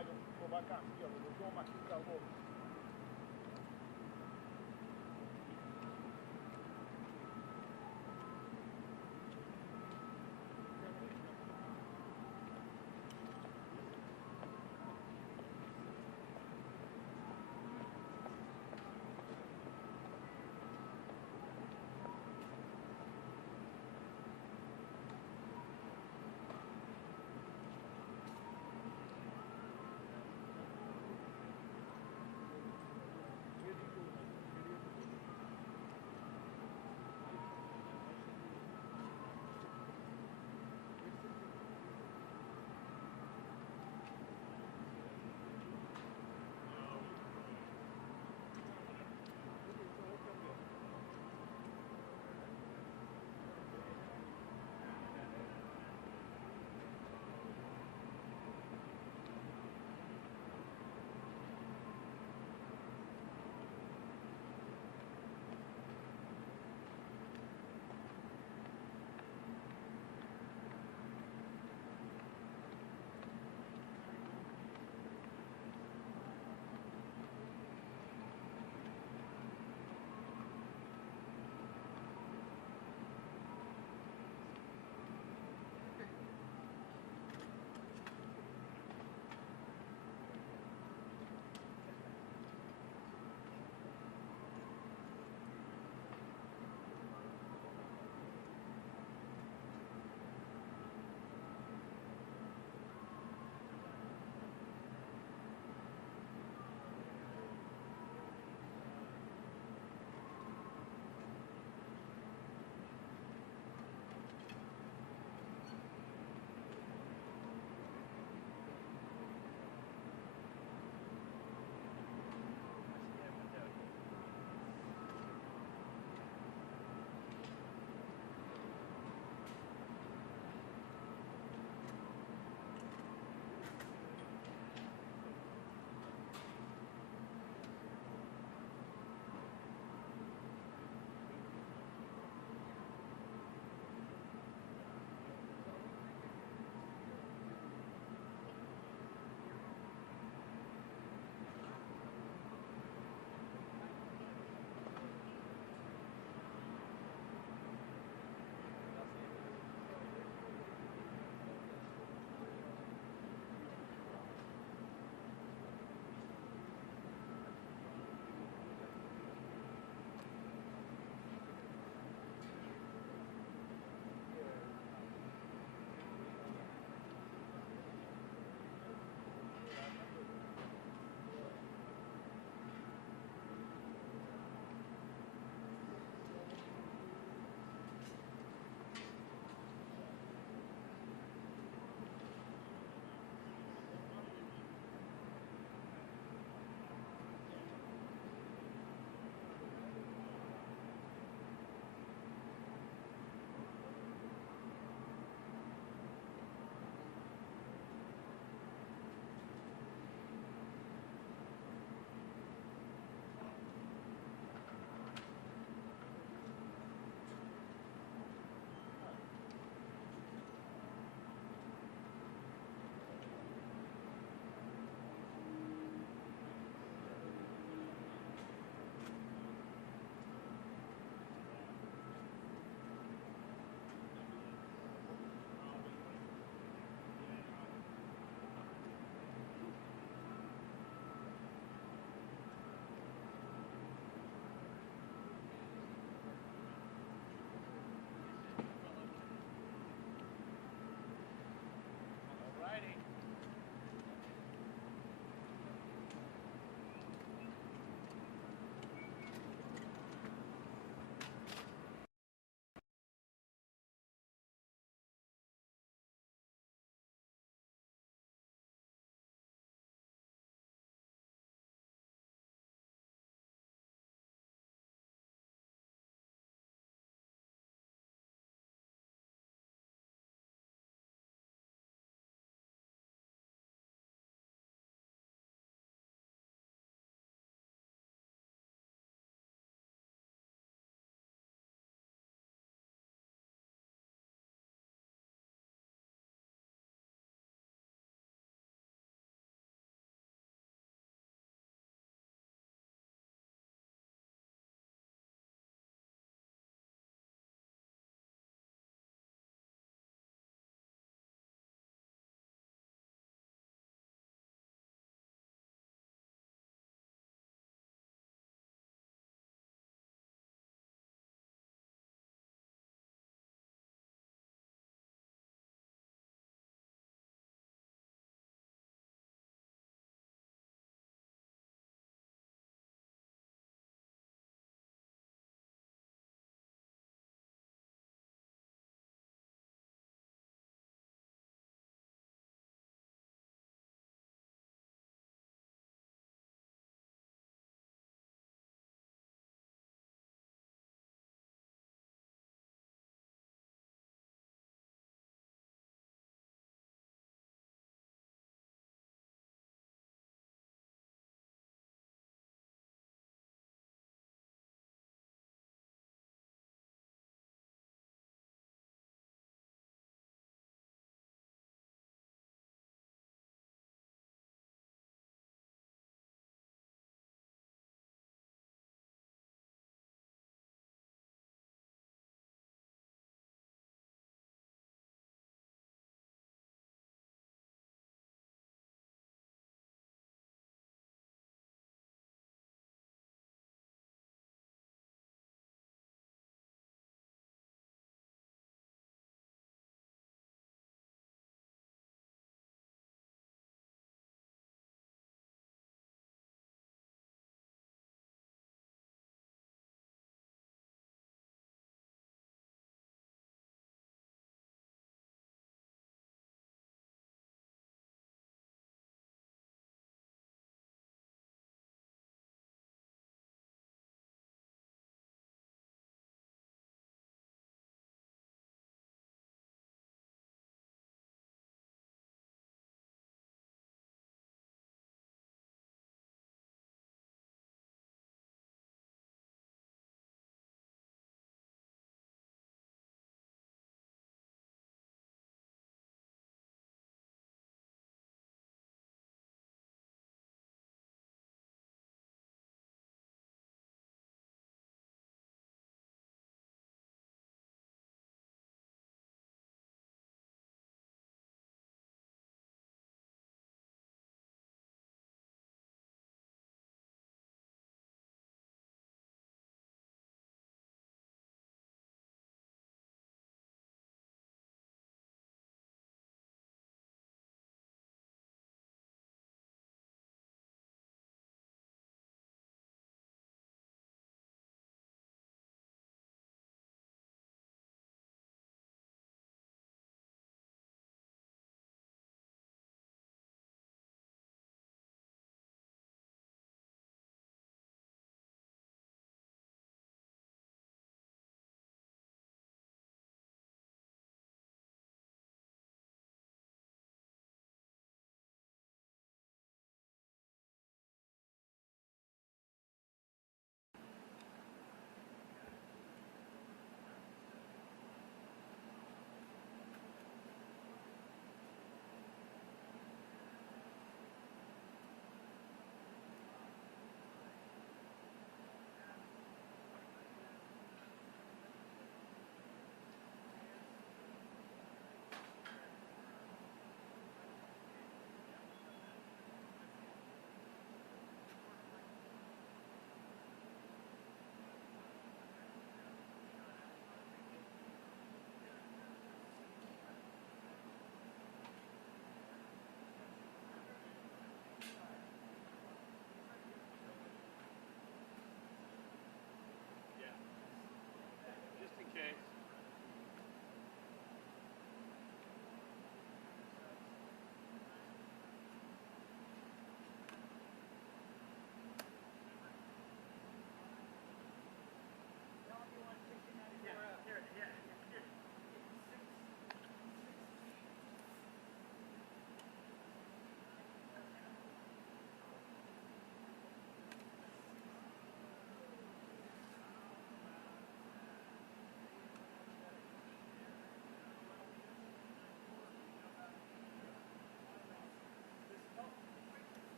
trabalham com vacantes, eu dou uma aqui calor.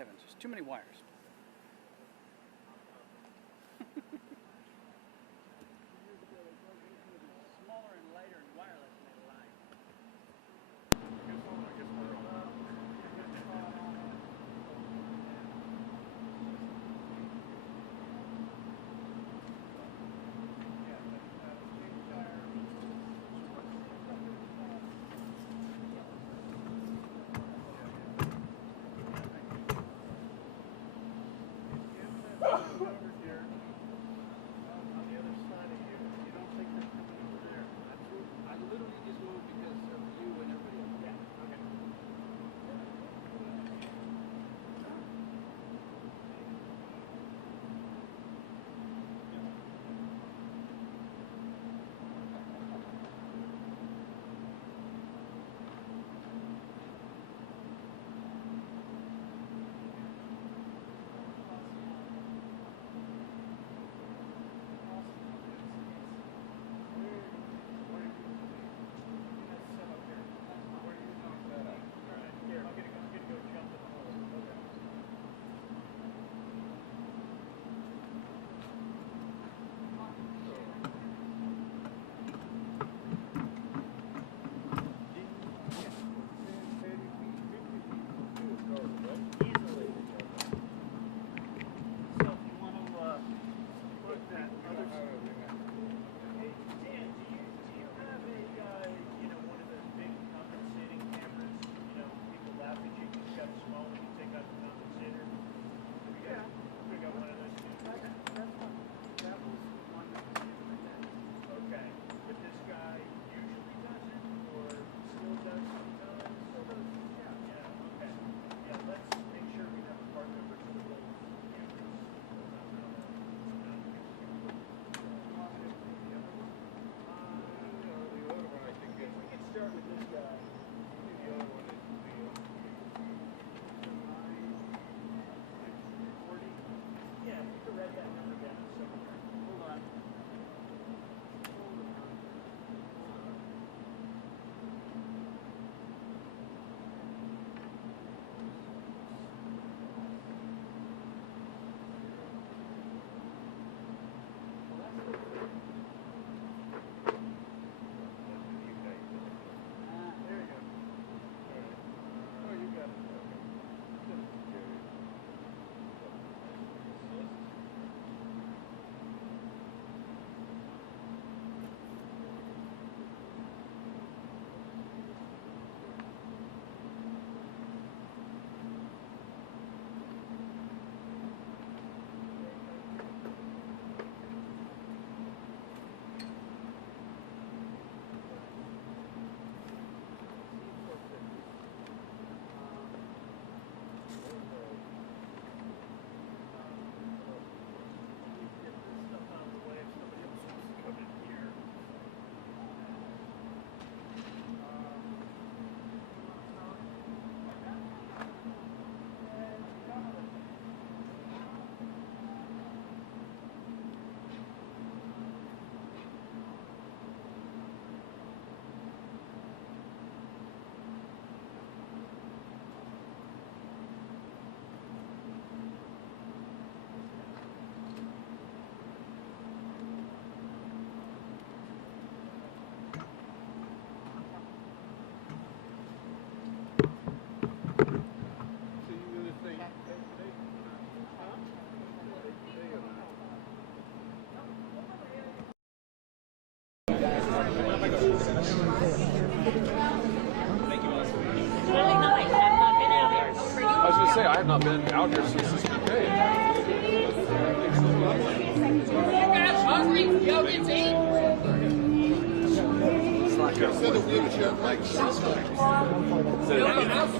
heavens, there's too many wires. Smaller and lighter and wireless than they line. Say I have not been out here since this day. You guys hungry? Y'all get to eat? Instead of wheelchair, like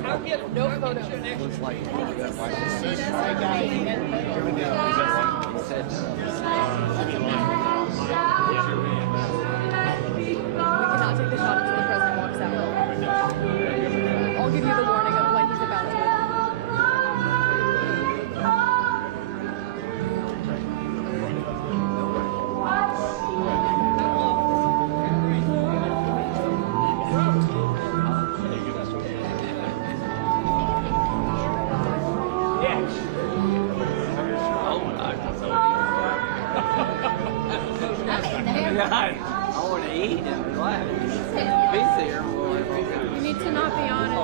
I'll get no photos. We cannot take the shot until the president walks out. I'll give you the warning of when he's about to. Yeah. God. I want to eat and relax. Be there more. You need to not be on it.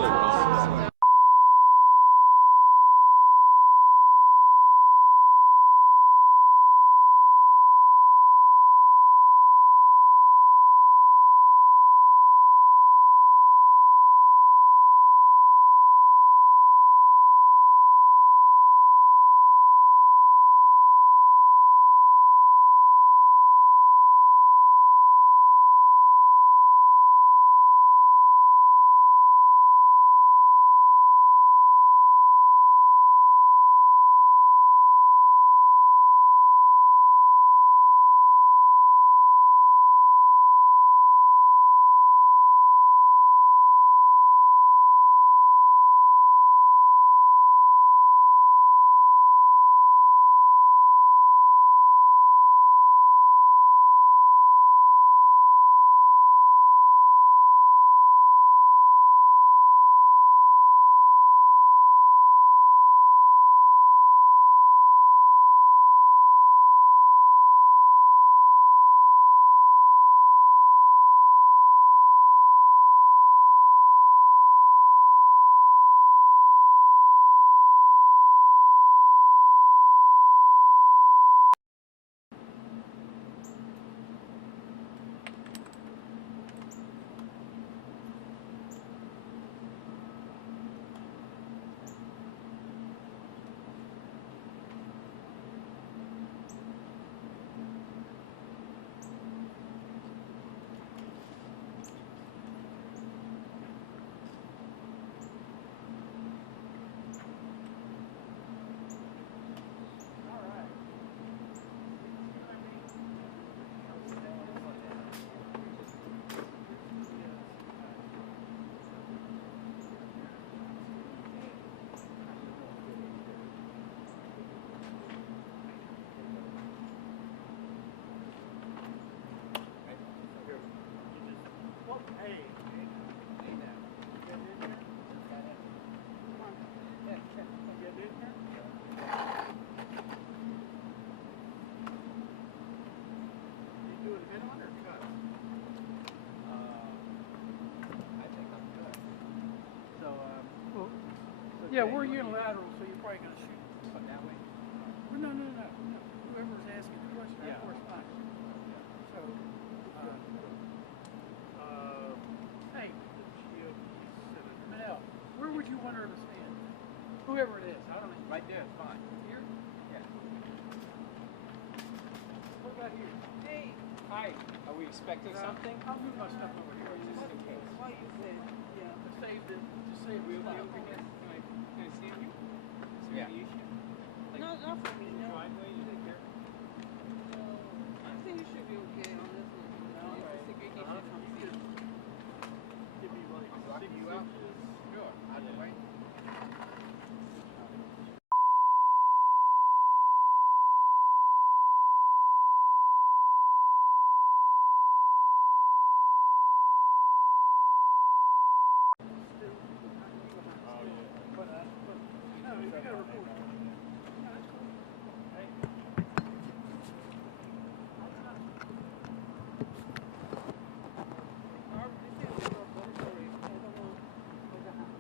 Yeah, we're unilateral, so you're probably going to shoot. But that way? No. Whoever's asking the question, of course not. So, hey, Manel, where would you want her to stand? Whoever it is, I don't know. Right there, it's fine. Here? Yeah. What about here? Hey. Hi. Are we expecting something? I'll move my stuff over here. Just in case. What you said, yeah. To save the We'll be spot. over here. Can I see you? Is there any issue? Like, No, not for me, no. driveway, you take care? No, I think you should be okay on this one. No, it's a security issue from here. Give me like Blocking you out? Sure. Out the way. No, you gotta report. Our this is your laboratory. I don't know what the hell.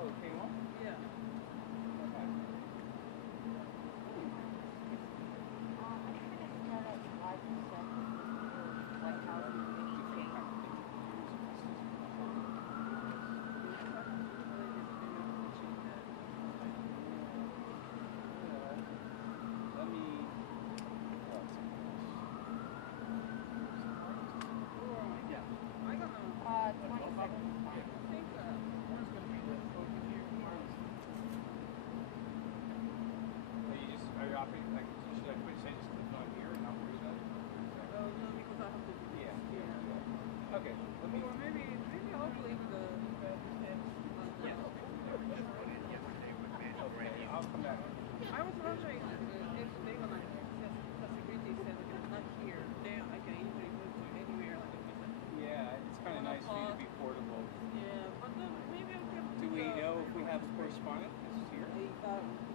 Oh, it came off? Yeah. Okay. Let me... I don't know. 20 seconds. I think Where's gonna be the focus here? Are you operating, like, should I quit saying just click on here and not worry about it? no, because I have to do this. Yeah. Okay, let me... Or maybe I'll leave the Okay, I'll come back. I was wondering if they were like the security said not here, then I can easily move to anywhere like this. Yeah, it's kind of nice for you to be portable. Yeah, but then maybe I can. Do we know if we have a correspondent that's here?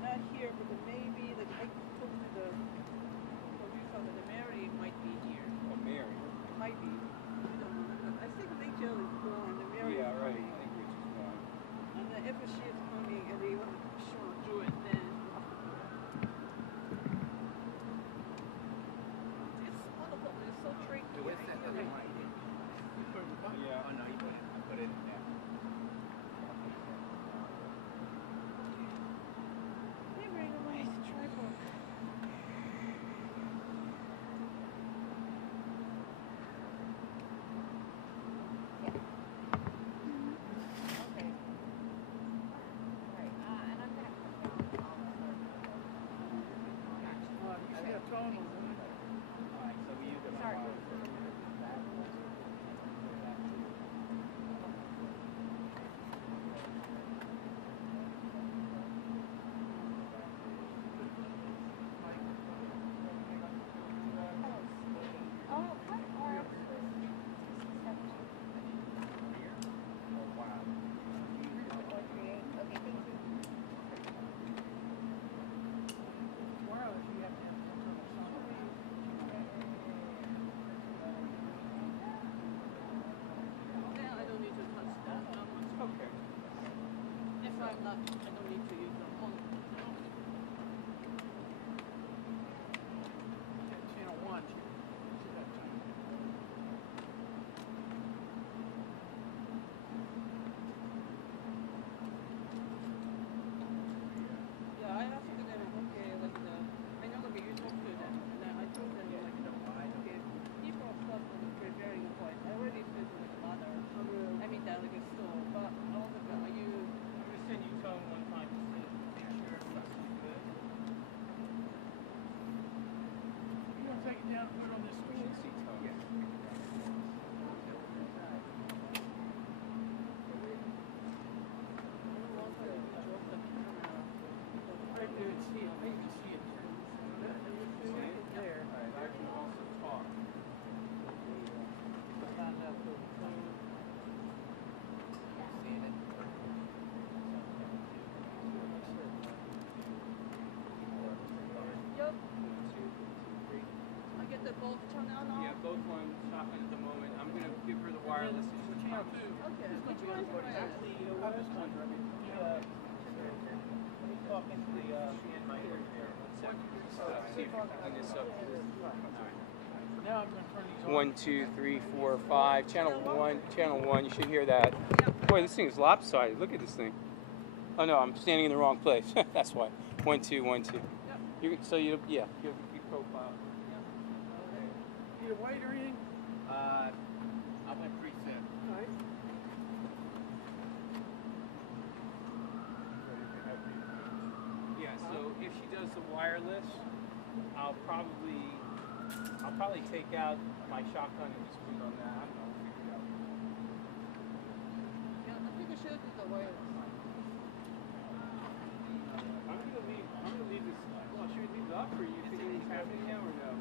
Not here, but maybe like I talked to the producer that the Mary might be here. Oh, Mary. I don't need to use the phone. Channel 1. Yeah, I asked them, okay, like I know like you talk to them, and I told them like okay, people start like preparing for it. I already said to like mother, I mean that like a store, but all the time you. I'm gonna send you tone one time just to make sure everything's good. You want to take it down and put it on this We stool? should see tone. I can see it. I can see it. There. Alright, I can also talk. Yep. I get the both channel now. Yeah, both ones shotgun at the moment. I'm gonna give her the wireless. For channel 2. Okay. Which one is the Actually, you know what? This one, let me talk into the my ear here. See if you can clean this up. Now I'm going to turn these on. 1, 2, 3, 4, 5. Channel one. You should hear that. Boy, this thing is lopsided. Look at this thing. Oh no, I'm standing in the wrong place. That's why. 1, 2, 1, 2. You have a good profile. Need a weight or anything? I went preset. All right. Yeah. So if she does the wireless, I'll probably take out my shotgun and just put it on that. I don't know. We'll figure it out. Yeah, I think I should do the wireless. I'm gonna leave this. Well, should we leave it up, or you think it's happening now, or no?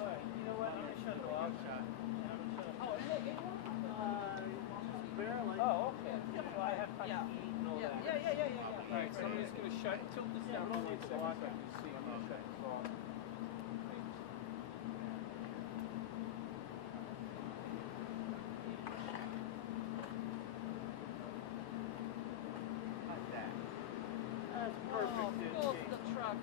Alright, you know what? I'm gonna shut the log shot. Oh, is it Barely. Oh, okay. So I have time to eat and all that. Yeah. Alright, so I'm just gonna tilt this down for 1 second so I can see. I'm gonna shut this off. That's Oh, perfect. close the truck.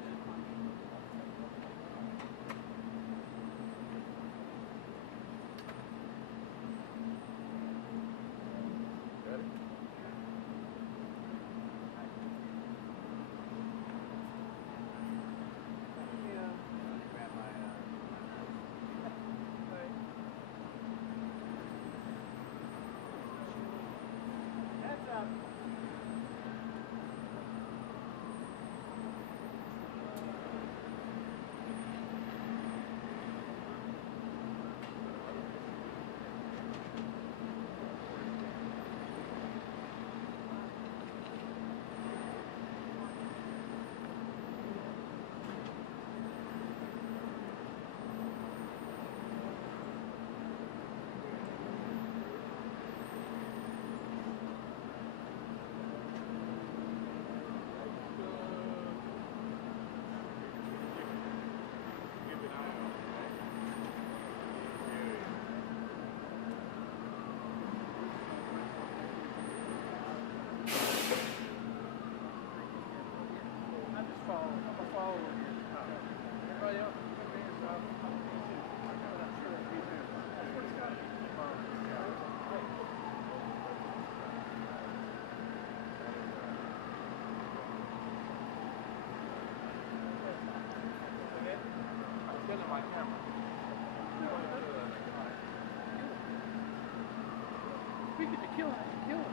We get to kill it. Kill it.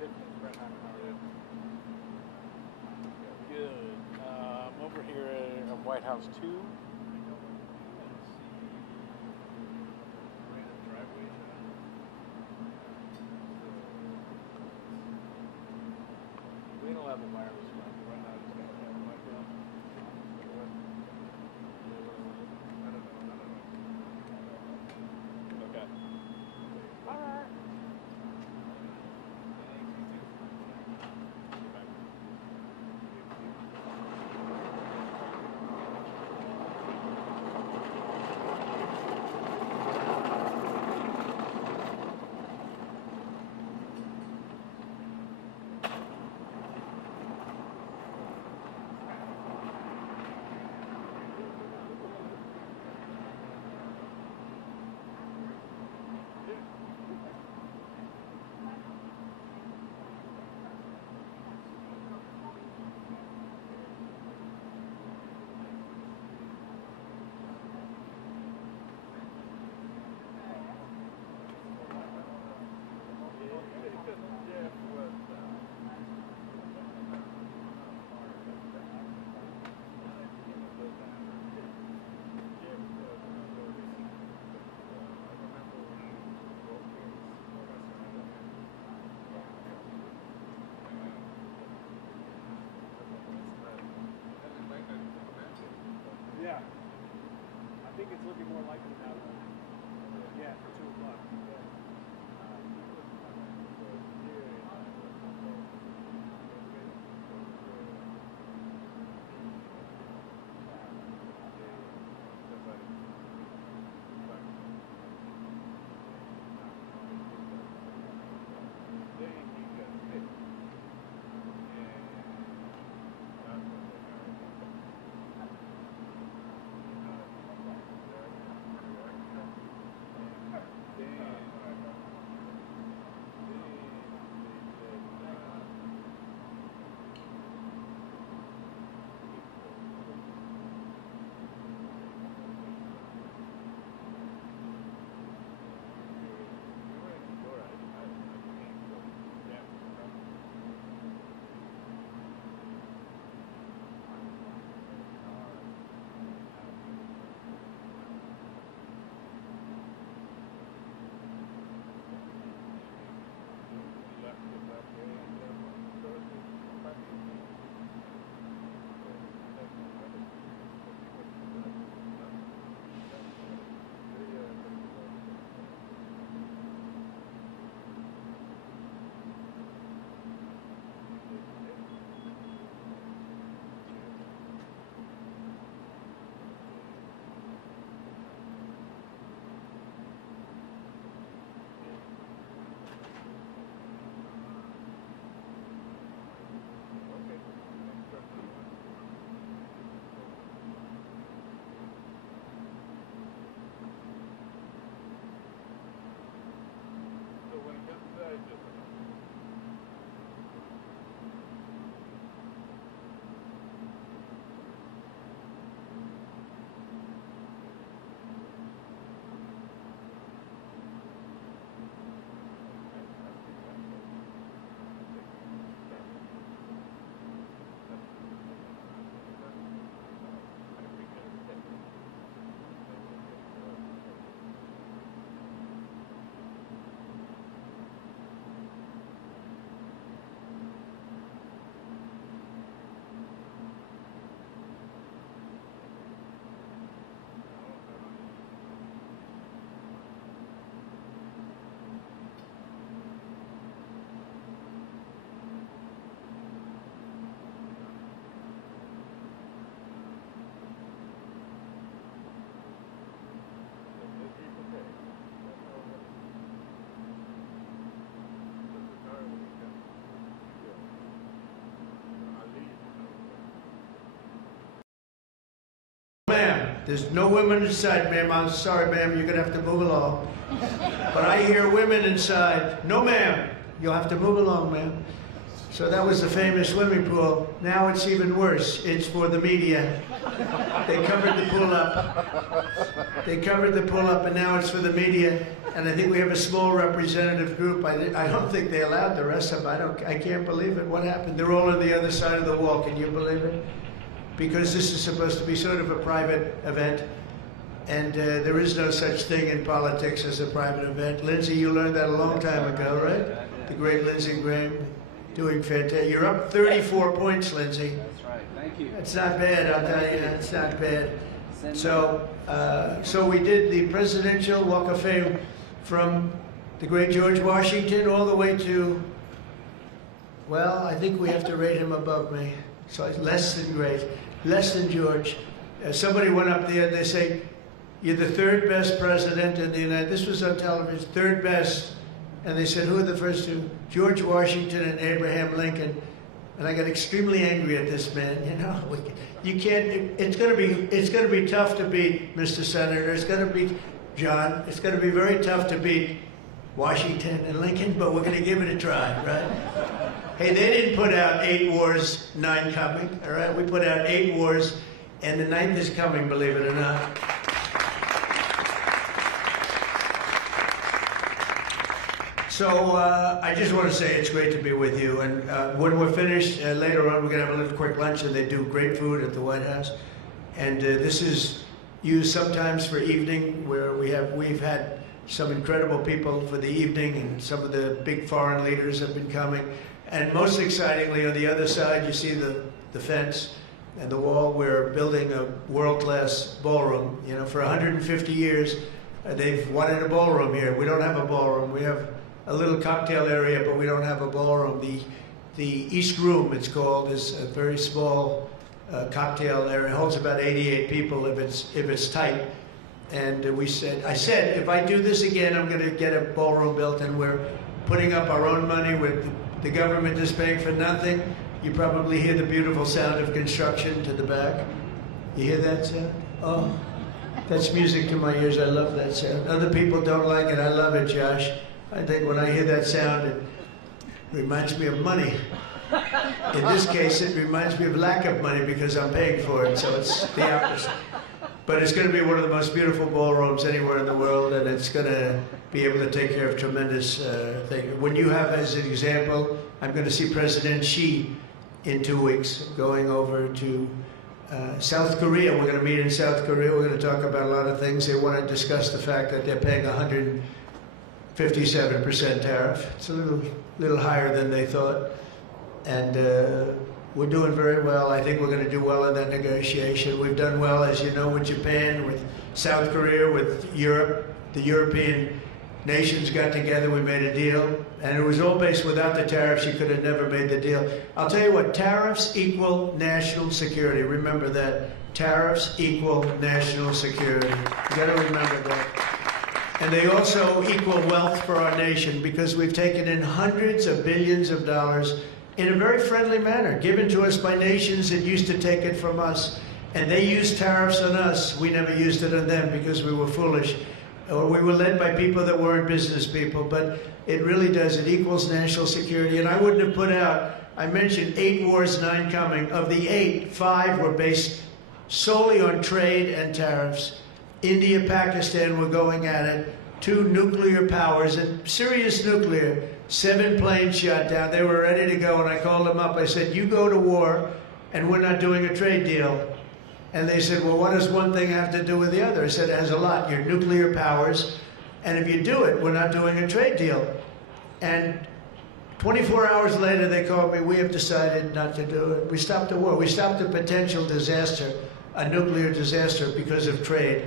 Good. Over here at White House 2. We don't have a wireless mic right now. Just got to have a mic on. Okay. All right. Yeah. I think it's looking more likely now. Yeah, for 2 o'clock. Ma'am, there's no women inside, ma'am. I'm sorry, ma'am. You're going to have to move along. But I hear women inside. No, ma'am. You'll have to move along, ma'am. So that was the famous swimming pool. Now it's even worse. It's for the media. They covered the pool up. They covered the pool up, and now it's for the media. And I think we have a small representative group. I don't think they allowed the rest of them. I can't believe it. What happened? They're all on the other side of the wall. Can you believe it? Because this is supposed to be sort of a private event. And there is no such thing in politics as a private event. Lindsey, you learned that a long time ago, right? The great Lindsey Graham. Doing fantastic. You're up 34 points, Lindsey. That's right. Thank you. It's not bad, I'll tell you. It's not bad. So, so we did the Presidential Walk of Fame from the great George Washington all the way to, well, I think we have to rate him above me. So it's less than great, less than George. Somebody went up there and they say, you're the third best president in the United States. This was on television, third best. And they said, who are the first two? George Washington and Abraham Lincoln. And I got extremely angry at this man. You know, you can't. It's going to be tough to beat, Mr. Senator. It's going to be, John. It's going to be very tough to beat Washington and Lincoln, but we're going to give it a try, right? Hey, they didn't put out 8 wars, 9 coming. All right, we put out 8 wars, and the 9th is coming. Believe it or not. So I just want to say it's great to be with you. And when we're finished, later on, we're going to have a little quick lunch, and they do great food at the White House. And this is used sometimes for evening, where we've had some incredible people for the evening, and some of the big foreign leaders have been coming. And most excitingly, on the other side, you see the fence and the wall. We're building a world-class ballroom. You know, for 150 years, they've wanted a ballroom here. We don't have a ballroom. We have a little cocktail area, but we don't have a ballroom. The East Room, it's called, is a very small cocktail area. It holds about 88 people if it's tight. And I said, if I do this again, I'm going to get a ballroom built, and we're putting up our own money. With the government is paying for nothing. You probably hear the beautiful sound of construction to the back. You hear that sound? Oh, that's music to my ears. I love that sound. Other people don't like it. I love it, Josh. I think when I hear that sound, it reminds me of money. In this case, it reminds me of lack of money because I'm paying for it, so it's the opposite. But it's going to be one of the most beautiful ballrooms anywhere in the world, and it's going to be able to take care of tremendous things. When you have, as an example, I'm going to see President Xi in 2 weeks, going over to South Korea. We're going to meet in South Korea. We're going to talk about a lot of things. They want to discuss the fact that they're paying 157% tariff. It's a little higher than they thought. And we're doing very well. I think we're going to do well in that negotiation. We've done well, as you know, with Japan, with South Korea, with Europe. The European nations got together, we made a deal. And it was all based without the tariffs, you could have never made the deal. I'll tell you what, tariffs equal national security. Remember that. Tariffs equal national security. You got to remember that. And they also equal wealth for our nation, because we've taken in hundreds of billions of dollars in a very friendly manner, given to us by nations that used to take it from us. And they used tariffs on us. We never used it on them because we were foolish. Or we were led by people that weren't business people. But it really does. It equals national security. And I wouldn't have put out, I mentioned 8 wars, 9 coming. Of the 8, 5 were based solely on trade and tariffs. India, Pakistan were going at it. 2 nuclear powers, and serious nuclear. 7 planes shot down. They were ready to go, and I called them up. I said, you go to war, and we're not doing a trade deal. And they said, well, what does one thing have to do with the other? I said, it has a lot. You're nuclear powers, and if you do it, we're not doing a trade deal. And 24 hours later, they called me, we have decided not to do it. We stopped the war. We stopped a potential disaster, a nuclear disaster, because of trade.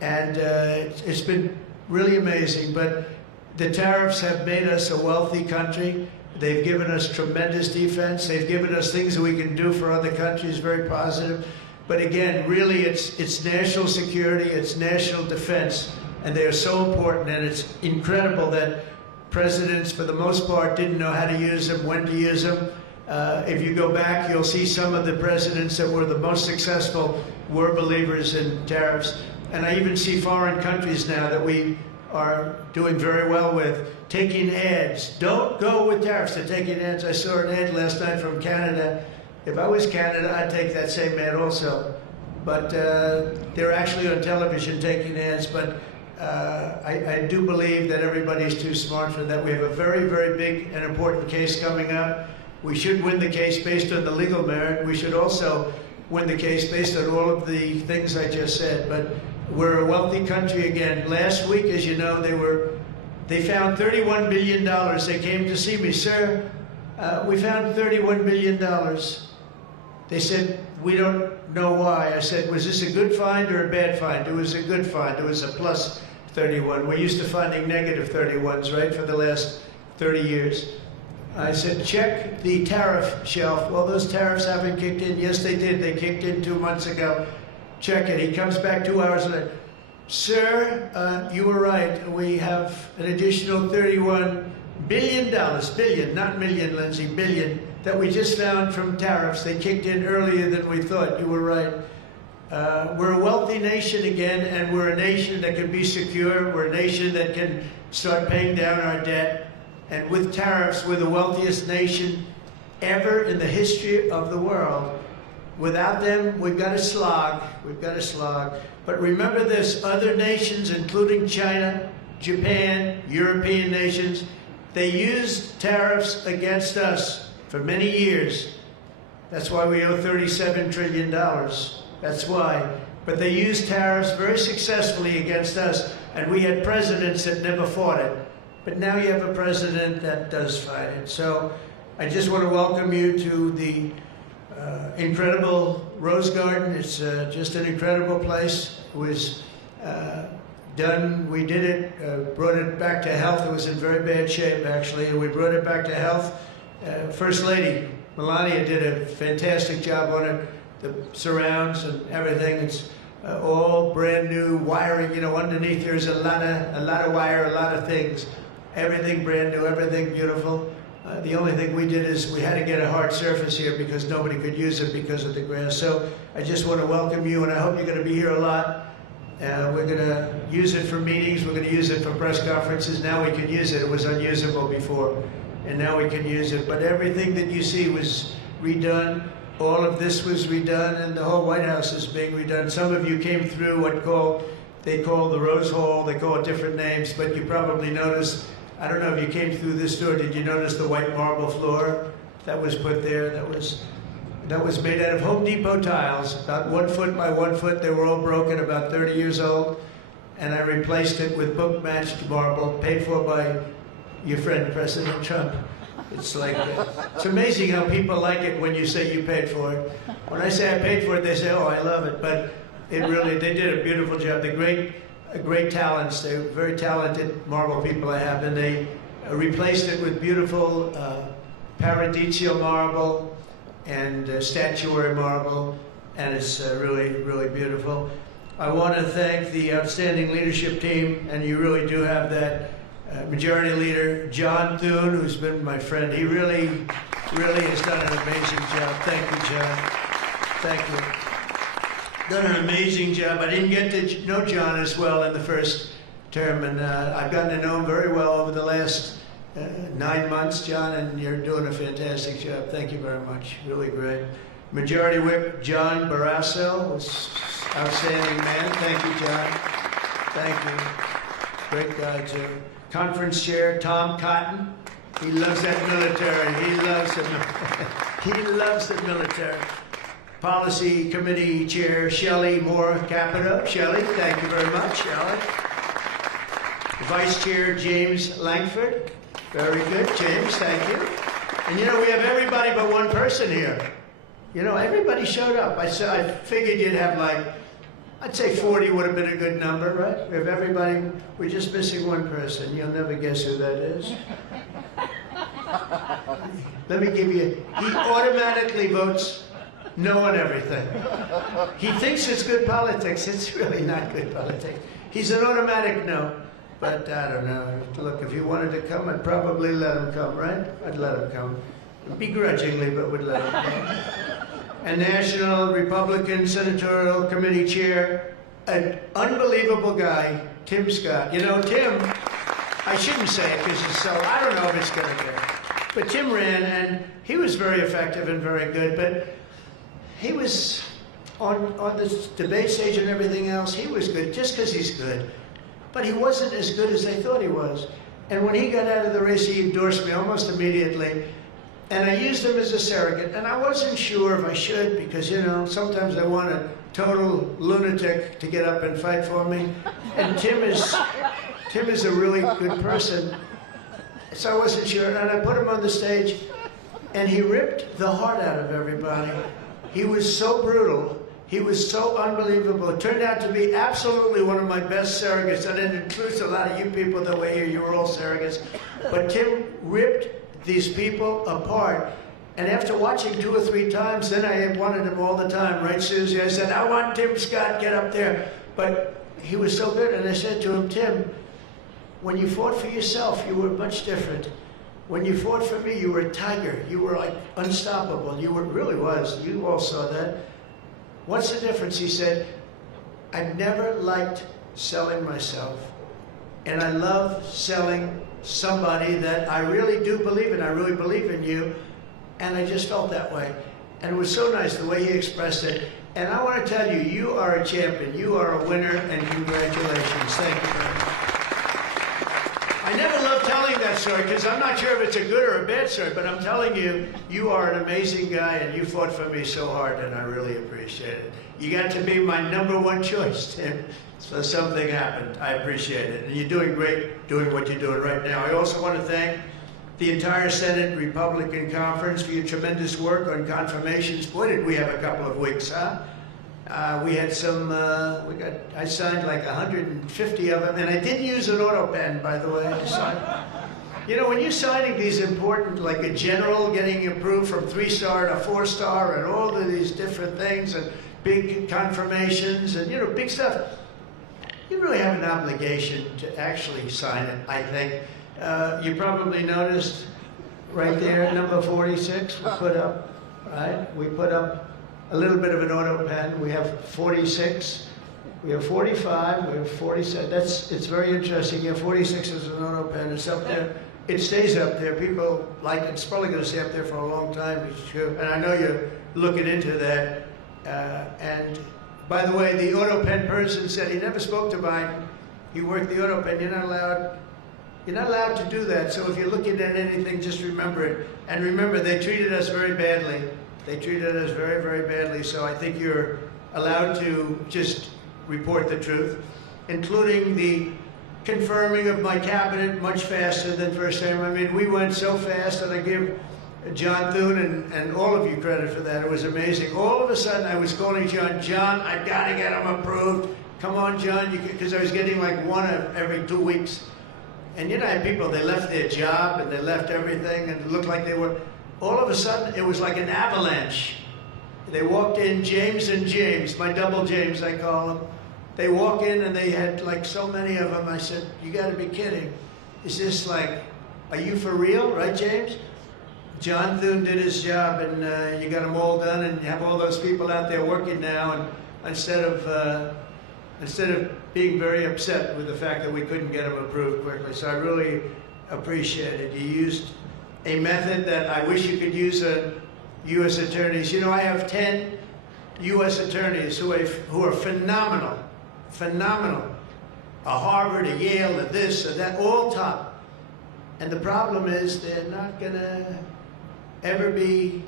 And it's been really amazing. But the tariffs have made us a wealthy country. They've given us tremendous defense. They've given us things that we can do for other countries, very positive. But again, really, it's national security, it's national defense, and they are so important. And it's incredible that presidents, for the most part, didn't know how to use them, when to use them. If you go back, you'll see some of the presidents that were the most successful were believers in tariffs. And I even see foreign countries now that we are doing very well with taking ads. Don't go with tariffs. They're taking ads. I saw an ad last night from Canada. If I was Canada, I'd take that same ad also. But they're actually on television taking ads. But I do believe that everybody's too smart for that. We have a very, very big and important case coming up. We should win the case based on the legal merit. We should also win the case based on all of the things I just said. But we're a wealthy country again. Last week, as you know, they found $31 billion. They came to see me, sir. We found $31 billion. They said, we don't know why. I said, was this a good find or a bad find? It was a good find. It was a plus 31. We're used to finding negative 31s, right, for the last 30 years. I said, check the tariff shelf. Well, those tariffs haven't kicked in. Yes, they did. They kicked in 2 months ago. Check it. He comes back 2 hours later. Sir, you were right. We have an additional $31 billion, billion, not million, Lindsay, billion, that we just found from tariffs. They kicked in earlier than we thought. You were right. We're a wealthy nation again, and we're a nation that can be secure. We're a nation that can start paying down our debt. And with tariffs, we're the wealthiest nation ever in the history of the world. Without them, we've got to slog. We've got to slog. But remember this, other nations, including China, Japan, European nations, they used tariffs against us for many years. That's why we owe $37 trillion. That's why. But they used tariffs very successfully against us, and we had presidents that never fought it. But now you have a president that does fight it. So I just want to welcome you to the incredible Rose Garden. It's just an incredible place. It was done, we did it, brought it back to health. It was in very bad shape, actually, and we brought it back to health. First Lady Melania did a fantastic job on it. The surrounds and everything, it's all brand new wiring. You know, underneath there's a lot of wire, a lot of things. Everything brand new, everything beautiful. The only thing we did is we had to get a hard surface here because nobody could use it because of the grass. So I just want to welcome you, and I hope you're going to be here a lot. We're going to use it for meetings. We're going to use it for press conferences. Now we can use it. It was unusable before, and now we can use it. But everything that you see was redone. All of this was redone, and the whole White House is being redone. Some of you came through what they call the Rose Hall. They call it different names, but you probably noticed, I don't know if you came through this door, did you notice the white marble floor that was put there? That was made out of Home Depot tiles, about 1 foot by 1 foot. They were all broken, about 30 years old. And I replaced it with book-matched marble, paid for by your friend, President Trump. It's like, it's amazing how people like it when you say you paid for it. When I say I paid for it, they say, oh, I love it. But it really, they did a beautiful job. They're great talents. They're very talented marble people I have. And they replaced it with beautiful paradisial marble and statuary marble. And it's really, really beautiful. I want to thank the outstanding leadership team, and you really do have that. Majority Leader John Thune, who's been my friend, he really has done an amazing job. Thank you, John. Thank you. Done an amazing job. I didn't get to know John as well in the first term, and I've gotten to know him very well over the last 9 months, John, and you're doing a fantastic job. Thank you very much. Really great. Majority Whip John Barrasso was outstanding man. Thank you, John. Thank you. Great guy, too. Conference Chair Tom Cotton. He loves that military. He loves it. He loves the military. Policy Committee Chair Shelley Moore Capito. Shelley, thank you very much, Shelley. Vice Chair James Langford. Very good, James, thank you. And you know, we have everybody but one person here. You know, everybody showed up. I figured you'd have like, I'd say 40 would have been a good number, right? If everybody, we're just missing one person. You'll never guess who that is. Let me give you, he automatically votes no on everything. He thinks it's good politics. It's really not good politics. He's an automatic no. But I don't know. Look, if he wanted to come, I'd probably let him come, right? I'd let him come. Begrudgingly, but would let him come. A National Republican Senatorial Committee Chair, an unbelievable guy, Tim Scott. You know, Tim, I shouldn't say it because it's so, I don't know if it's going to be. But Tim ran, and he was very effective and very good, but he was on the debate stage and everything else, he was good just because he's good. But he wasn't as good as they thought he was. And when he got out of the race, he endorsed me almost immediately. And I used him as a surrogate. And I wasn't sure if I should because, you know, sometimes I want a total lunatic to get up and fight for me. And Tim is a really good person. So I wasn't sure. And I put him on the stage, and he ripped the heart out of everybody. He was so brutal. He was so unbelievable. It turned out to be absolutely one of my best surrogates, and it includes a lot of you people that were here. You were all surrogates. But Tim ripped these people apart. And after watching 2 or 3 times, then I wanted him all the time, right, Susie? I said, I want Tim Scott, get up there. But he was so good, and I said to him, Tim, when you fought for yourself, you were much different. When you fought for me, you were a tiger. You were like unstoppable. You were, really was. You all saw that. What's the difference? He said, I've never liked selling myself. And I love selling somebody that I really do believe in. I really believe in you. And I just felt that way. And it was so nice the way he expressed it. And I want to tell you, you are a champion. You are a winner, and congratulations. Thank you very much. I never love telling that story because I'm not sure if it's a good or a bad story, but I'm telling you, you are an amazing guy, and you fought for me so hard, and I really appreciate it. You got to be my #1 choice, Tim. So something happened. I appreciate it. And you're doing great doing what you're doing right now. I also want to thank the entire Senate Republican Conference for your tremendous work on confirmations. Boy, did we have a couple of weeks, huh? We had some, I signed like 150 of them, and I didn't use an auto pen, by the way. I signed. You know, when you're signing these important, like a general getting approved from 3-star to 4-star and all of these different things and big confirmations and, you know, big stuff, you really have an obligation to actually sign it, I think. You probably noticed right there, number 46, we put up, right? We put up a little bit of an auto pen. We have 46, we have 45, we have 47. It's very interesting. You have 46 as an auto pen. It's up there. It stays up there. People like it. It's probably going to stay up there for a long time. And I know you're looking into that. And by the way, the auto pen person said he never spoke to Biden. He worked the auto pen. You're not allowed to do that. So if you're looking at anything, just remember it. And remember, they treated us very badly. They treated us very, very badly, so I think you're allowed to just report the truth, including the confirming of my cabinet much faster than first time. I mean, we went so fast, and I give John Thune and all of you credit for that. It was amazing. All of a sudden, I was calling John, I've got to get him approved. Come on, John, because I was getting like one every 2 weeks. And you know, I had people, they left their job, and they left everything, and it looked like they were... All of a sudden, it was like an avalanche. They walked in, James and James, my double James, I call them. They walk in, and they had like so many of them. I said, you got to be kidding. Is this like, are you for real, right, James? John Thune did his job, and you got them all done, and you have all those people out there working now, and instead of being very upset with the fact that we couldn't get them approved quickly. So I really appreciate it. You used a method that I wish you could use U.S. attorneys. You know, I have 10 U.S. attorneys who are phenomenal, phenomenal. A Harvard, a Yale, a this, a that, all top. And the problem is they're not going to ever be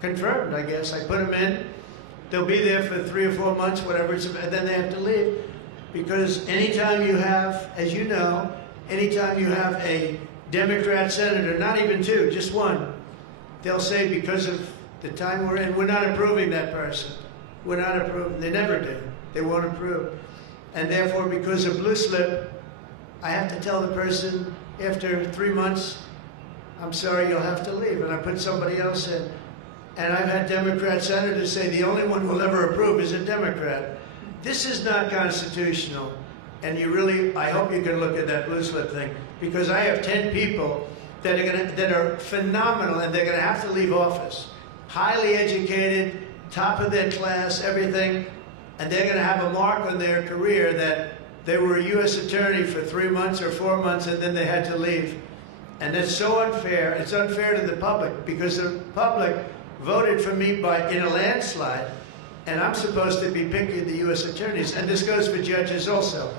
confirmed, I guess. I put them in. They'll be there for 3 or 4 months, whatever, and then they have to leave. Because anytime you have, as you know, anytime you have a Democrat senator, not even 2, just 1, they'll say because of the time we're in, we're not approving that person. We're not approving. They never do. They won't approve. And therefore, because of blue slip, I have to tell the person after 3 months, I'm sorry, you'll have to leave. And I put somebody else in. And I've had Democrat senators say the only one who will ever approve is a Democrat. This is not constitutional. And you really, I hope you can look at that blue slip thing, because I have 10 people that are phenomenal, and they're going to have to leave office. Highly educated, top of their class, everything, and they're going to have a mark on their career that they were a U.S. attorney for 3 months or 4 months, and then they had to leave. And that's so unfair. It's unfair to the public, because the public voted for me in a landslide, and I'm supposed to be picking the U.S. attorneys. And this goes for judges also,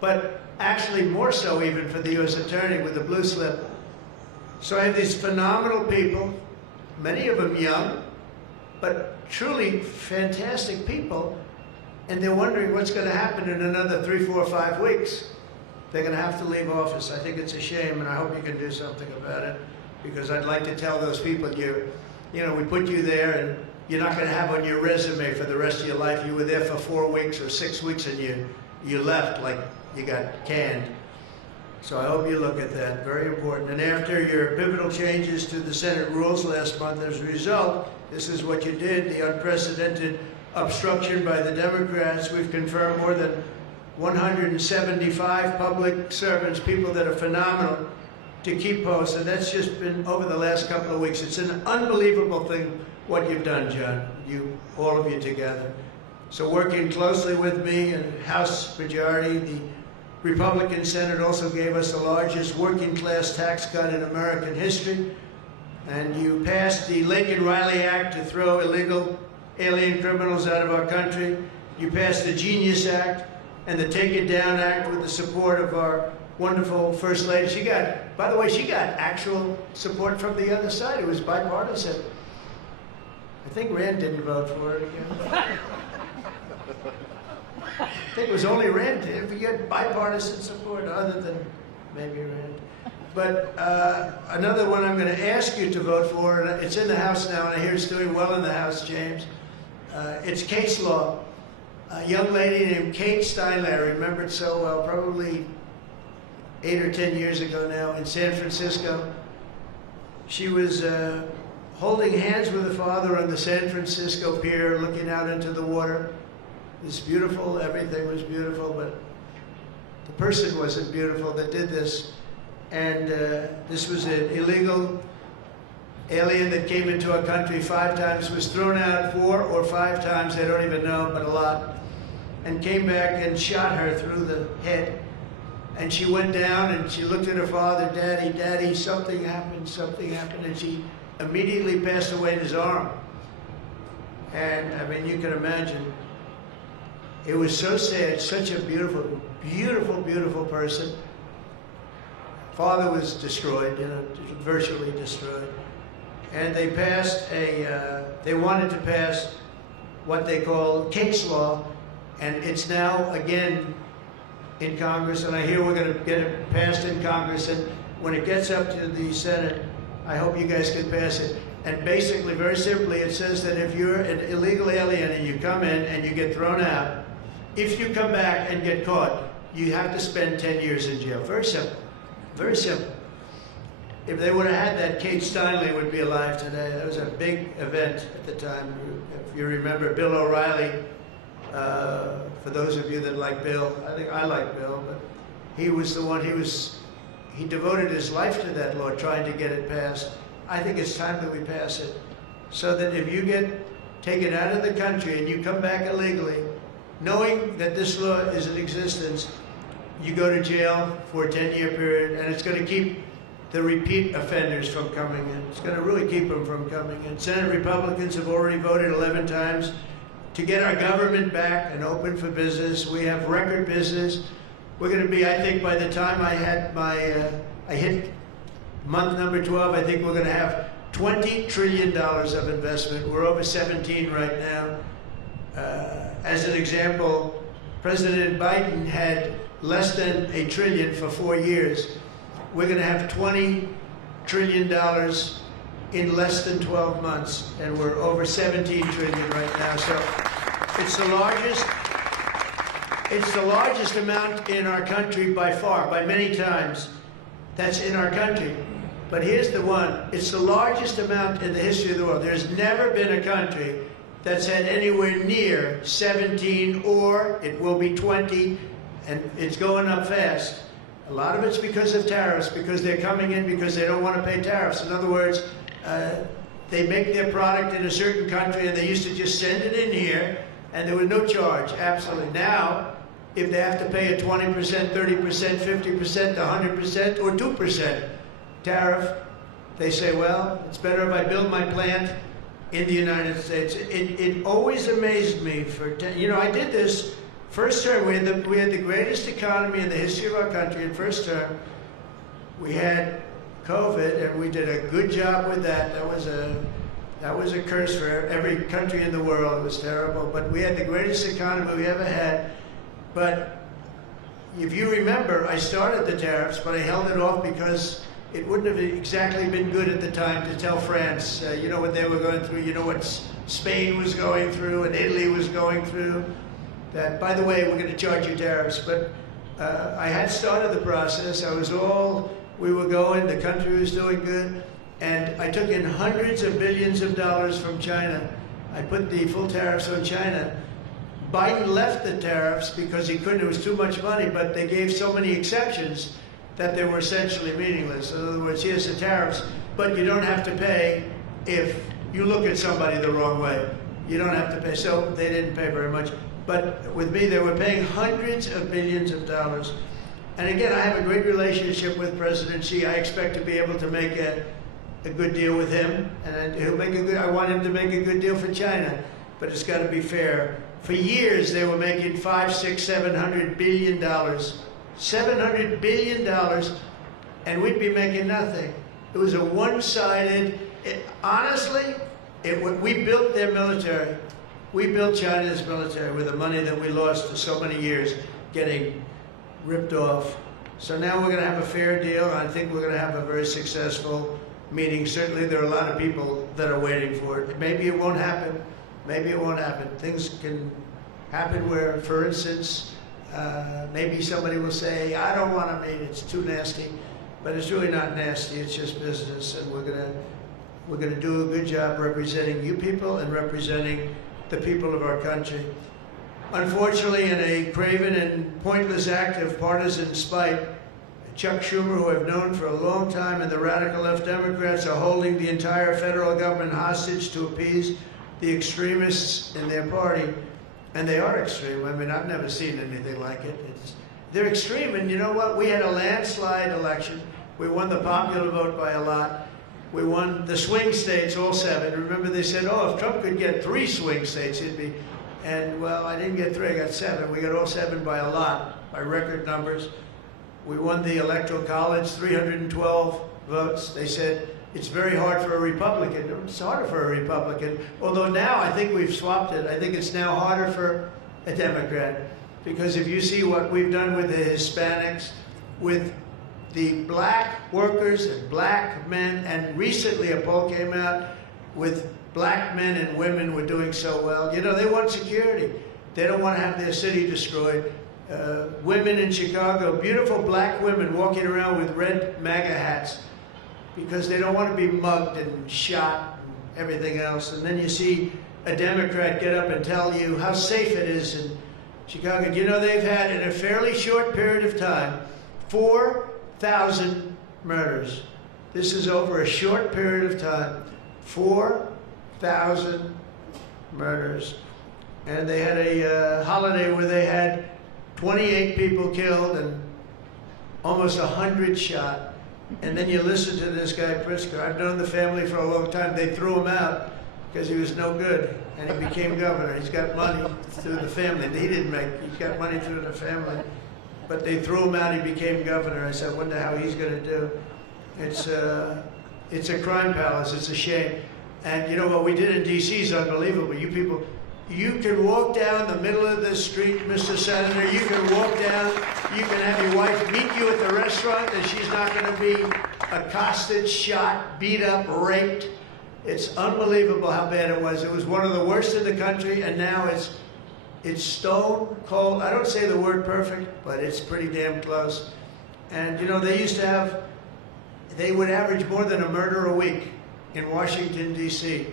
but actually more so even for the U.S. attorney with the blue slip. So I have these phenomenal people, many of them young, but truly fantastic people, and they're wondering what's going to happen in another 3, 4, 5 weeks. They're going to have to leave office. I think it's a shame, and I hope you can do something about it, because I'd like to tell those people, you know, we put you there, and you're not going to have on your resume for the rest of your life, you were there for 4 weeks or 6 weeks, and you left like you got canned. So I hope you look at that. Very important. And after your pivotal changes to the Senate rules last month, as a result, this is what you did, the unprecedented obstruction by the Democrats. We've confirmed more than 175 public servants, people that are phenomenal, to keep posts, and that's just been over the last couple of weeks. It's an unbelievable thing what you've done, John, all of you together. So working closely with me and House Majority, the Republican Senate also gave us the largest working class tax cut in American history, and you passed the Lincoln-Riley Act to throw illegal alien criminals out of our country. You passed the Genius Act and the Take It Down Act with the support of our wonderful First Lady. By the way, she got actual support from the other side. It was bipartisan. I think Rand didn't vote for it again. I think it was only Rand. If you get bipartisan support other than maybe Rand. But another one I'm going to ask you to vote for, and it's in the House now, and I hear it's doing well in the House, James. It's case law. A young lady named Kate Steinle, I remember it so well, probably 8 or 10 years ago now, in San Francisco. She was holding hands with her father on the San Francisco pier, looking out into the water. It was beautiful, everything was beautiful, but the person wasn't beautiful that did this. And this was an illegal alien that came into our country 5 times, was thrown out 4 or 5 times, I don't even know, but a lot, and came back and shot her through the head. And she went down and she looked at her father, Daddy, Daddy, something happened, and she immediately passed away in his arm. And I mean, you can imagine, it was so sad, such a beautiful, beautiful, beautiful person. Father was destroyed, you know, virtually destroyed. And they passed they wanted to pass what they call case law, and it's now again in Congress, and I hear we're going to get it passed in Congress, and when it gets up to the Senate, I hope you guys can pass it. And basically, very simply, it says that if you're an illegal alien and you come in and you get thrown out, if you come back and get caught, you have to spend 10 years in jail. Very simple. Very simple. If they would have had that, Kate Steinle would be alive today. That was a big event at the time. If you remember Bill O'Reilly, for those of you that like Bill, I think I like Bill, but he was the one, he devoted his life to that law, trying to get it passed. I think it's time that we pass it, so that if you get taken out of the country and you come back illegally, knowing that this law is in existence, you go to jail for a 10-year period, and it's going to keep the repeat offenders from coming in. It's going to really keep them from coming in. Senate Republicans have already voted 11 times to get our government back and open for business. We have record business. We're going to be, I think, by the time I hit month number 12, I think we're going to have $20 trillion of investment. We're over 17 right now. As an example, President Biden had less than $1 trillion for 4 years. We're going to have $20 trillion in less than 12 months, and we're over 17 trillion right now. So it's the largest amount in our country by far, by many times. That's in our country. But here's the one. It's the largest amount in the history of the world. There's never been a country that's had anywhere near 17, or it will be 20, and it's going up fast. A lot of it's because of tariffs, because they're coming in because they don't want to pay tariffs. In other words, they make their product in a certain country, and they used to just send it in here, and there was no charge, absolutely. Now, if they have to pay a 20%, 30%, 50%, 100%, or 2% tariff. They say, well, it's better if I build my plant in the United States. It always amazed me I did this first term. We had the greatest economy in the history of our country in first term. We had COVID, and we did a good job with that. That was a curse for every country in the world. It was terrible. But we had the greatest economy we ever had. But if you remember, I started the tariffs, but I held it off because it wouldn't have exactly been good at the time to tell France, you know what they were going through, you know what Spain was going through and Italy was going through. That, by the way, we're going to charge you tariffs. But I had started the process. We were going, the country was doing good. And I took in hundreds of billions of dollars from China. I put the full tariffs on China. Biden left the tariffs because he couldn't, it was too much money, but they gave so many exceptions that they were essentially meaningless. In other words, here's the tariffs, but you don't have to pay if you look at somebody the wrong way. You don't have to pay. So they didn't pay very much. But with me, they were paying hundreds of billions of dollars. And again, I have a great relationship with President Xi. I expect to be able to make a good deal with him. And I want him to make a good deal for China. But it's got to be fair. For years, they were making $500, $600, $700 billion. $700 billion, and we'd be making nothing. It was a one-sided, honestly, we built their military. We built China's military with the money that we lost for so many years getting ripped off. So now we're going to have a fair deal. I think we're going to have a very successful meeting. Certainly there are a lot of people that are waiting for it. Maybe it won't happen. Maybe it won't happen. Things can happen where, for instance, maybe somebody will say, I don't want to meet, it's too nasty. But it's really not nasty, it's just business. And we're gonna do a good job representing you people and representing the people of our country. Unfortunately, in a craven and pointless act of partisan spite, Chuck Schumer, who I've known for a long time, and the radical left Democrats are holding the entire federal government hostage to appease the extremists in their party. And they are extreme. I mean, I've never seen anything like it. They're extreme, and you know what? We had a landslide election. We won the popular vote by a lot. We won the swing states, all 7. Remember, they said, oh, if Trump could get 3 swing states, he'd be... And, well, I didn't get 3, I got 7. We got all 7 by a lot, by record numbers. We won the Electoral College, 312 votes. They said, it's very hard for a Republican. It's harder for a Republican. Although now I think we've swapped it. I think it's now harder for a Democrat. Because if you see what we've done with the Hispanics, with the black workers and black men, and recently a poll came out with black men and women were doing so well. You know, they want security. They don't want to have their city destroyed. Women in Chicago, beautiful black women walking around with red MAGA hats, because they don't want to be mugged and shot and everything else. And then you see a Democrat get up and tell you how safe it is in Chicago. You know, they've had, in a fairly short period of time, 4,000 murders. This is over a short period of time. 4,000 murders. And they had a holiday where they had 28 people killed and almost 100 shot. And then you listen to this guy, Pritzker. I've known the family for a long time. They threw him out because he was no good, and he became governor. He's got money through the family. He got money through the family. But they threw him out, he became governor. I said, I wonder how he's going to do. It's a crime palace, it's a shame. And you know what we did in D.C. is unbelievable. You people, you can walk down the middle of the street, Mr. Senator, you can walk down, you can have your wife meet you at the restaurant and she's not going to be accosted, shot, beat up, raped. It's unbelievable how bad it was. It was one of the worst in the country, and now it's stone cold. I don't say the word perfect, but it's pretty damn close. And you know, they would average more than a murder a week in Washington, D.C.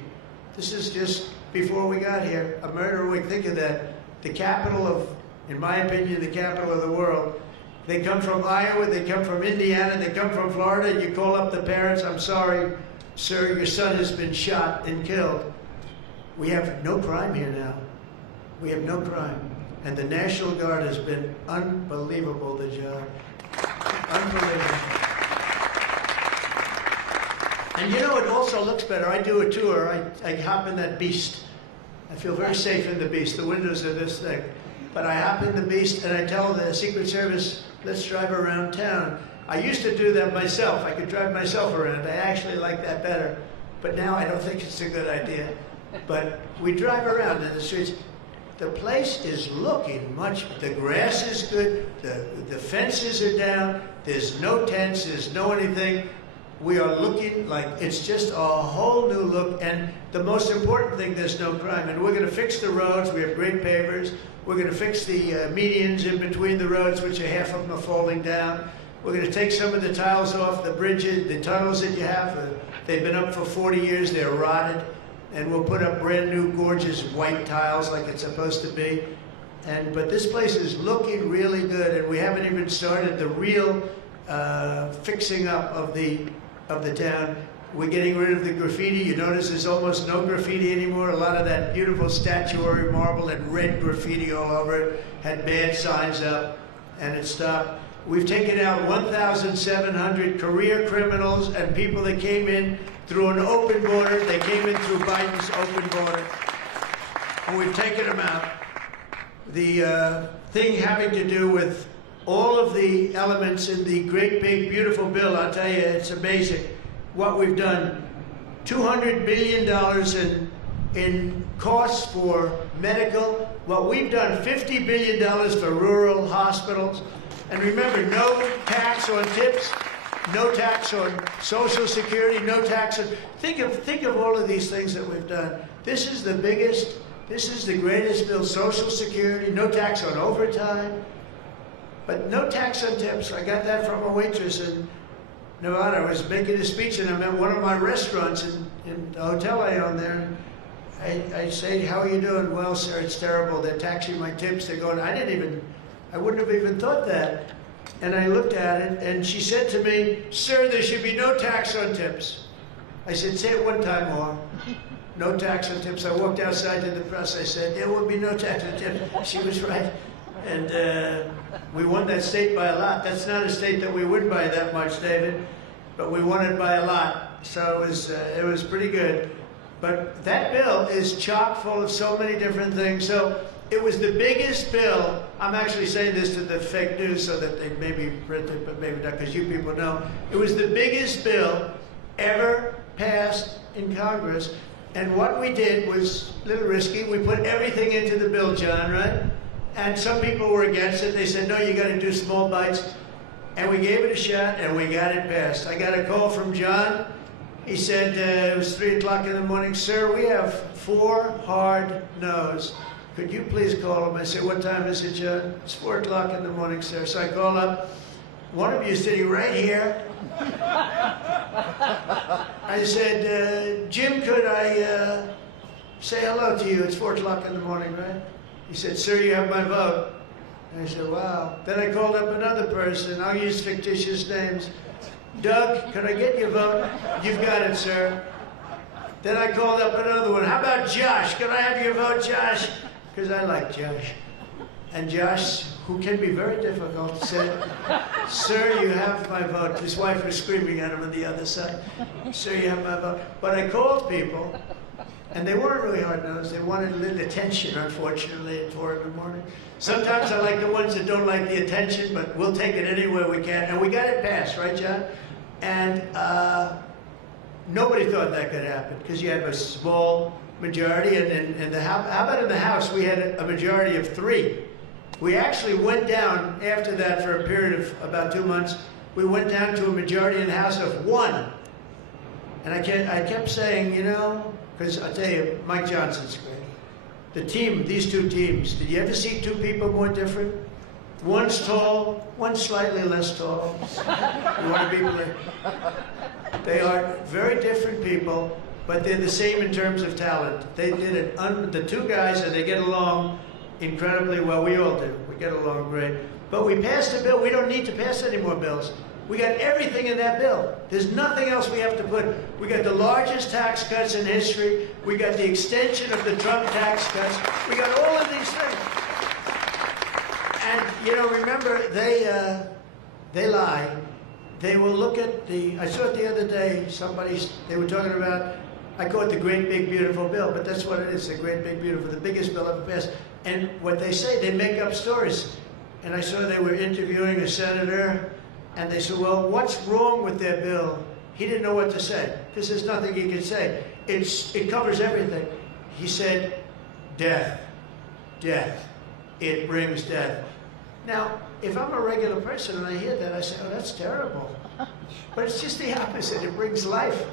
This is just before we got here, a murder a week. Think of that. The capital of, in my opinion, the capital of the world. They come from Iowa, they come from Indiana, they come from Florida, and you call up the parents, I'm sorry, sir, your son has been shot and killed. We have no crime here now. We have no crime. And the National Guard has been unbelievable, the job. Unbelievable. And you know, it also looks better. I do a tour. I hop in that beast. I feel very safe in the beast. The windows are this thick. But I hop in the beast and I tell the Secret Service, let's drive around town. I used to do that myself. I could drive myself around. I actually like that better. But now I don't think it's a good idea. But we drive around in the streets. The place is looking much, the grass is good, the fences are down, there's no tents, there's no anything. We are looking like it's just a whole new look, and the most important thing, there's no crime. And we're going to fix the roads. We have great pavers. We're going to fix the medians in between the roads, which are half of them are falling down. We're going to take some of the tiles off the bridges, the tunnels that you have. They've been up for 40 years. They're rotted. And we'll put up brand new, gorgeous white tiles like it's supposed to be. But this place is looking really good, and we haven't even started the real fixing up of the town. We're getting rid of the graffiti. You notice there's almost no graffiti anymore. A lot of that beautiful statuary marble had red graffiti all over it, had bad signs up, and it stopped. We've taken out 1,700 career criminals and people that came in through an open border. They came in through Biden's open border, and we've taken them out. The thing having to do with all of the elements in the great big beautiful bill, I'll tell you, it's amazing what we've done. $200 billion in costs for medical. What we've done, $50 billion for rural hospitals. And remember, no tax on tips, no tax on Social Security, no tax on... Think of all of these things that we've done. This is the biggest, this is the greatest bill. Social Security, no tax on overtime, but no tax on tips. I got that from a waitress in Nevada. I was making a speech and I'm at one of my restaurants in the hotel I own there. I say, how are you doing? Well, sir, it's terrible. They're taxing my tips. They're going, I wouldn't have even thought that. And I looked at it, and she said to me, sir, there should be no tax on tips. I said, say it one time more. No tax on tips. I walked outside to the press. I said, there will be no tax on tips. She was right. And we won that state by a lot. That's not a state that we win by that much, David, but we won it by a lot. So it was pretty good. But that bill is chock full of so many different things. So it was the biggest bill. I'm actually saying this to the fake news so that they maybe print it, but maybe not, because you people know. It was the biggest bill ever passed in Congress. And what we did was a little risky. We put everything into the bill, John, right? And some people were against it. They said, no, you got to do small bites. And we gave it a shot, and we got it passed. I got a call from John. He said, it was 3 o'clock in the morning. Sir, we have 4 hard no's. Could you please call him? I said, what time is it, John? It's 4 o'clock in the morning, sir. So I call up. One of you is sitting right here. I said, Jim, could I say hello to you? It's 4 o'clock in the morning, right? He said, sir, you have my vote. And I said, wow. Then I called up another person. I'll use fictitious names. Doug, can I get your vote? You've got it, sir. Then I called up another one. How about Josh? Can I have your vote, Josh? Because I like Josh. And Josh, who can be very difficult, said, sir, you have my vote. His wife was screaming at him on the other side. Sir, you have my vote. But I called people, and they weren't really hard-nosed. They wanted a little attention, unfortunately, at 4 in the morning. Sometimes I like the ones that don't like the attention, but we'll take it anywhere we can. And we got it passed, right, John? And nobody thought that could happen, because you have a small majority. And how about in the House, we had a majority of 3. We actually went down after that for a period of about 2 months. We went down to a majority in the House of 1. And I kept saying, you know, because I'll tell you, Mike Johnson's great. The team, these 2 teams, did you ever see 2 people more different? One's tall, one's slightly less tall. You want to be clear? They are very different people, but they're the same in terms of talent. They did it, the 2 guys, and they get along incredibly well. We all do. We get along great. But we passed a bill. We don't need to pass any more bills. We got everything in that bill. There's nothing else we have to put. We got the largest tax cuts in history. We got the extension of the Trump tax cuts. We got all of these things. you know, remember, they lie. They will look at I saw it the other day, they were talking about, I call it the great big beautiful bill, but that's what it is, the great big beautiful, the biggest bill ever passed. And what they say, they make up stories. And I saw they were interviewing a senator, and they said, well, what's wrong with their bill? He didn't know what to say, because there's nothing he could say. It covers everything. He said, death, death. It brings death. Now, if I'm a regular person and I hear that, I say, oh, that's terrible. But it's just the opposite. It brings life.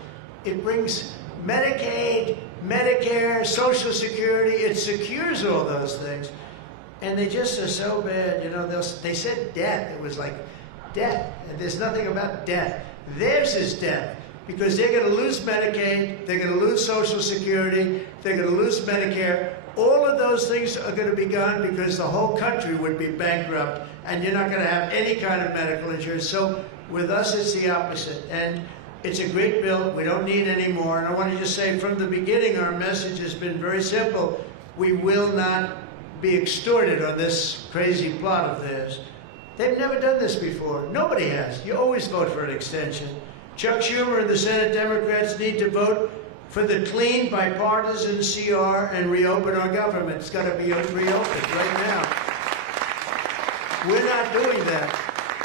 It brings Medicaid, Medicare, Social Security. It secures all those things. And they just are so bad. You know, they said death. It was like death. And there's nothing about death. Theirs is death. Because they're going to lose Medicaid, they're going to lose Social Security, they're going to lose Medicare. All of those things are going to be gone because the whole country would be bankrupt, and you're not going to have any kind of medical insurance. So with us, it's the opposite. And it's a great bill. We don't need any more. And I want to just say from the beginning, our message has been very simple. We will not be extorted on this crazy plot of theirs. They've never done this before. Nobody has. You always vote for an extension. Chuck Schumer and the Senate Democrats need to vote for the clean, bipartisan CR and reopen our government. It's got to be reopened right now. We're not doing that.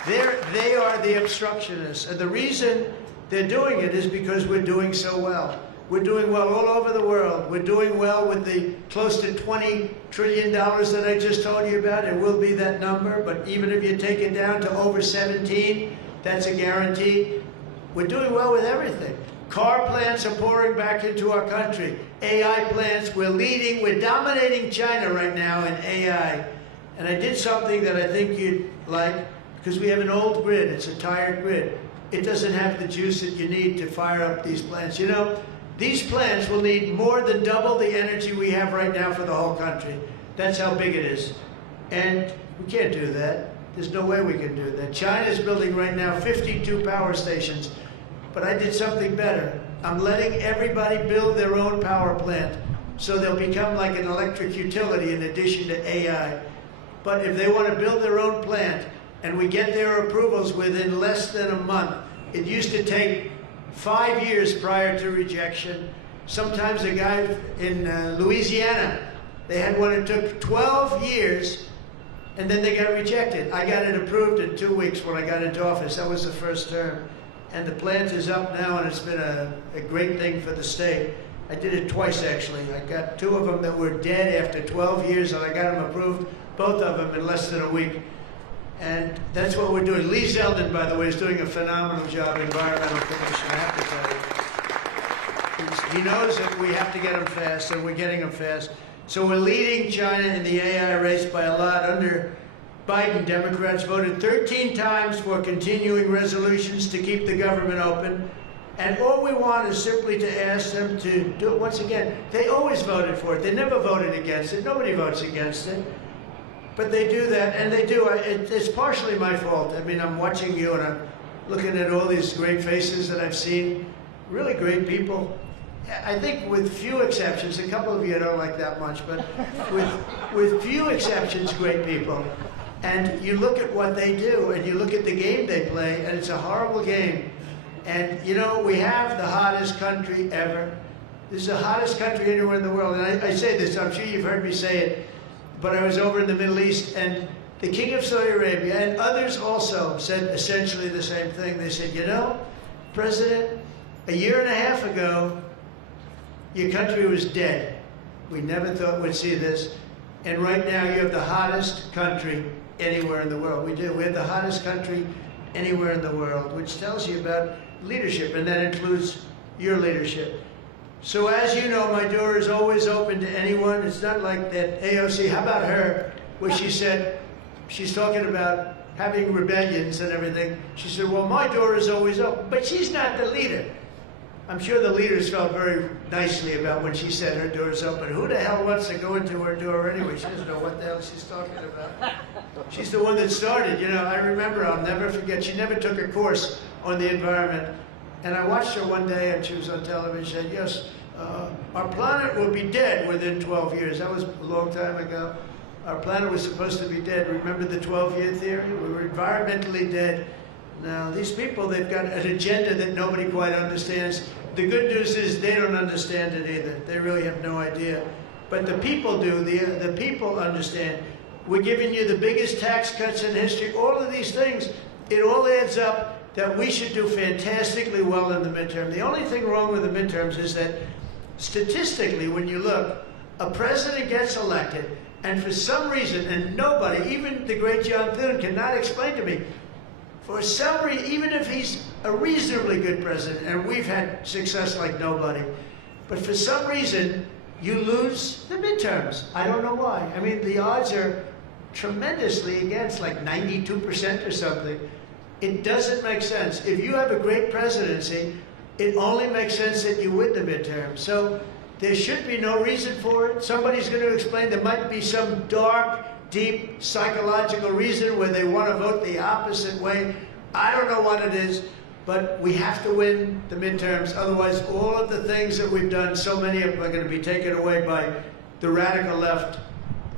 They are the obstructionists. And the reason they're doing it is because we're doing so well. We're doing well all over the world. We're doing well with the close to $20 trillion that I just told you about. It will be that number, but even if you take it down to over 17, that's a guarantee. We're doing well with everything. Car plants are pouring back into our country. AI plants, we're leading, we're dominating China right now in AI. And I did something that I think you'd like, because we have an old grid, it's a tired grid. It doesn't have the juice that you need to fire up these plants. You know, these plants will need more than double the energy we have right now for the whole country. That's how big it is. And we can't do that. There's no way we can do that. China's building right now 52 power stations. But I did something better. I'm letting everybody build their own power plant so they'll become like an electric utility in addition to AI. But if they want to build their own plant and we get their approvals within less than a month, it used to take 5 years prior to rejection. Sometimes a guy in Louisiana, they had one that took 12 years and then they got rejected. I got it approved in 2 weeks when I got into office. That was the first term. And the plant is up now, and it's been a great thing for the state. I did it twice, actually. I got 2 of them that were dead after 12 years, and I got them approved, both of them, in less than a week. And that's what we're doing. Lee Zeldin, by the way, is doing a phenomenal job, Environmental Commission, I have to tell you. He knows that we have to get them fast, and we're getting them fast. So we're leading China in the AI race by a lot. Under Biden, Democrats voted 13 times for continuing resolutions to keep the government open. And all we want is simply to ask them to do it once again. They always voted for it. They never voted against it. Nobody votes against it. But they do that, and they do. It's partially my fault. I mean, I'm watching you, and I'm looking at all these great faces that I've seen. Really great people. I think with few exceptions, a couple of you I don't like that much, but with few exceptions, great people. And you look at what they do, and you look at the game they play, and it's a horrible game. And, you know, we have the hottest country ever. This is the hottest country anywhere in the world. And I say this, I'm sure you've heard me say it, but I was over in the Middle East, and the King of Saudi Arabia and others also said essentially the same thing. They said, you know, President, a year and a half ago, your country was dead. We never thought we'd see this. And right now, you have the hottest country anywhere in the world. We do. We have the hottest country anywhere in the world, which tells you about leadership, and that includes your leadership. So as you know, my door is always open to anyone. It's not like that AOC, how about her, where she said, she's talking about having rebellions and everything. She said, well, my door is always open. But she's not the leader. I'm sure the leaders felt very nicely about when she said her door's open. Who the hell wants to go into her door anyway? She doesn't know what the hell she's talking about. She's the one that started. You know, I remember, I'll never forget, she never took a course on the environment. And I watched her one day, and she was on television. She said, yes, our planet will be dead within 12 years. That was a long time ago. Our planet was supposed to be dead. Remember the 12-year theory? We were environmentally dead. Now, these people, they've got an agenda that nobody quite understands. The good news is they don't understand it either. They really have no idea. But the people do. The people understand. We're giving you the biggest tax cuts in history. All of these things, it all adds up that we should do fantastically well in the midterm. The only thing wrong with the midterms is that statistically, when you look, a president gets elected, and for some reason, and nobody, even the great John Thune, cannot explain to me, for some reason, even if he's a reasonably good president, and we've had success like nobody, but for some reason, you lose the midterms. I don't know why. I mean, the odds are tremendously against, like 92% or something. It doesn't make sense. If you have a great presidency, it only makes sense that you win the midterm. So there should be no reason for it. Somebody's going to explain there might be some dark, deep psychological reason where they want to vote the opposite way. I don't know what it is, but we have to win the midterms. Otherwise, all of the things that we've done, so many of them are going to be taken away by the radical left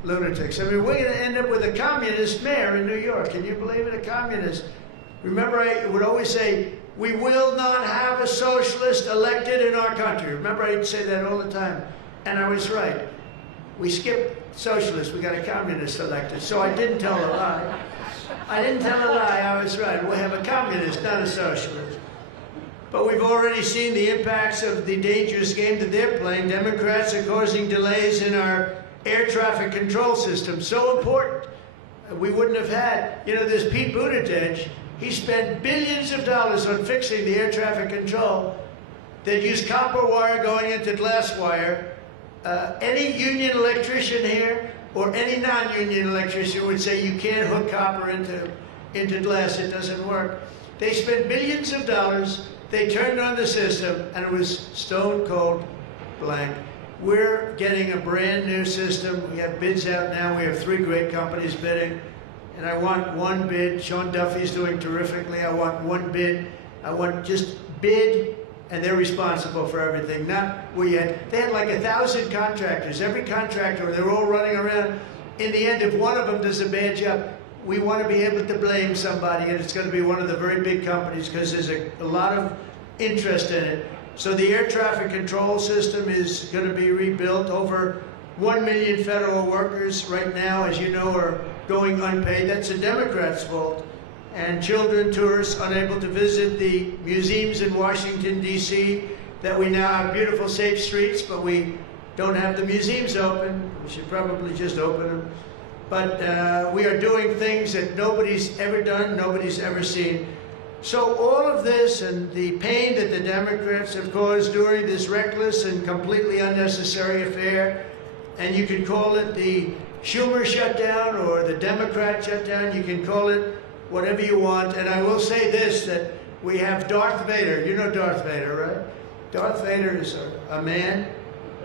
lunatics. I mean, we're going to end up with a communist mayor in New York. Can you believe it? A communist. Remember, I would always say, we will not have a socialist elected in our country. Remember, I'd say that all the time. And I was right. We skipped socialists. We got a communist elected. So I didn't tell a lie. I didn't tell a lie. I was right. We'll have a communist, not a socialist. But we've already seen the impacts of the dangerous game that they're playing. Democrats are causing delays in our air traffic control system. So important. We wouldn't have had, you know, this Pete Buttigieg. He spent billions of dollars on fixing the air traffic control. They'd use copper wire going into glass wire. Any union electrician here or any non-union electrician would say you can't hook copper into glass. It doesn't work. They spent billions of dollars. They turned on the system, and it was stone cold blank. We're getting a brand new system. We have bids out now. We have 3 great companies bidding. And I want one bid. Sean Duffy's doing terrifically. I want one bid. I want just bid, and they're responsible for everything. Not we had. They had like 1,000 contractors. Every contractor, they're all running around. In the end, if one of them does a bad job, we want to be able to blame somebody, and it's going to be one of the very big companies because there's a lot of interest in it. So the air traffic control system is going to be rebuilt. Over 1 million federal workers right now, as you know, are going unpaid. That's the Democrats' fault. And children, tourists, unable to visit the museums in Washington, D.C., that we now have beautiful, safe streets, but we don't have the museums open. We should probably just open them. But we are doing things that nobody's ever done, nobody's ever seen. So all of this and the pain that the Democrats have caused during this reckless and completely unnecessary affair, and you can call it the Schumer shutdown or the Democrat shutdown, you can call it whatever you want. And I will say this, that we have Darth Vader. You know Darth Vader, right? Darth Vader is a man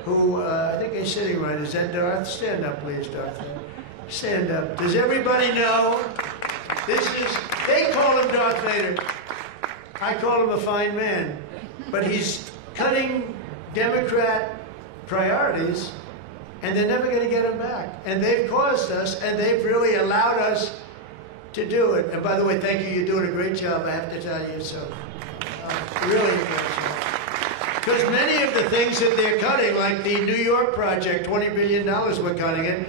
who, I think he's sitting right. Is that Darth? Stand up, please, Darth Vader. Stand up. Does everybody know? They call him Darth Vader. I call him a fine man. But he's cutting Democrat priorities, and they're never going to get him back. And they've caused us, and they've really allowed us to do it. And by the way, thank you. You're doing a great job, I have to tell you. So, really a great job. Because many of the things that they're cutting, like the New York project, $20 billion we're cutting it,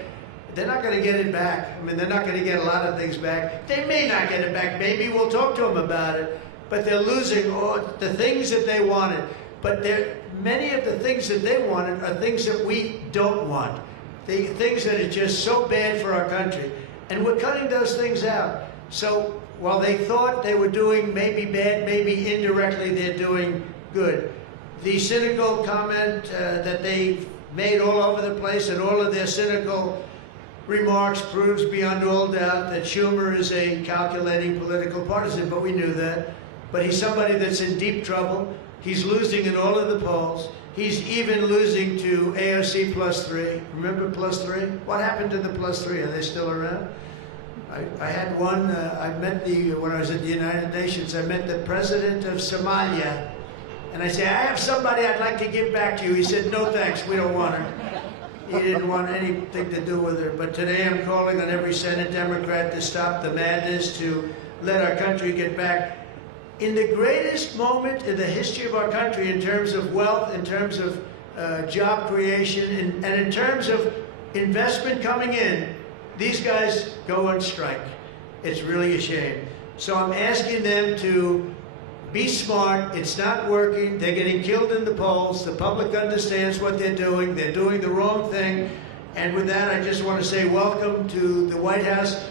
they're not going to get it back. I mean, they're not going to get a lot of things back. They may not get it back. Maybe we'll talk to them about it. But they're losing all the things that they wanted. But many of the things that they wanted are things that we don't want. The things that are just so bad for our country. And we're cutting those things out. So while they thought they were doing maybe bad, maybe indirectly they're doing good. The cynical comment that they've made all over the place, and all of their cynical remarks proves beyond all doubt that Schumer is a calculating political partisan, but we knew that. But he's somebody that's in deep trouble. He's losing in all of the polls. He's even losing to AOC +3. Remember +3? What happened to the +3? Are they still around? I had one, when I was at the United Nations, I met the president of Somalia. And I said, I have somebody I'd like to give back to you. He said, no thanks, we don't want her. He didn't want anything to do with her. But today I'm calling on every Senate Democrat to stop the madness, to let our country get back in the greatest moment in the history of our country in terms of wealth, in terms of job creation, and in terms of investment coming in. These guys go on strike. It's really a shame. So I'm asking them to be smart. It's not working. They're getting killed in the polls. The public understands what they're doing. They're doing the wrong thing. And with that, I just want to say welcome to the White House.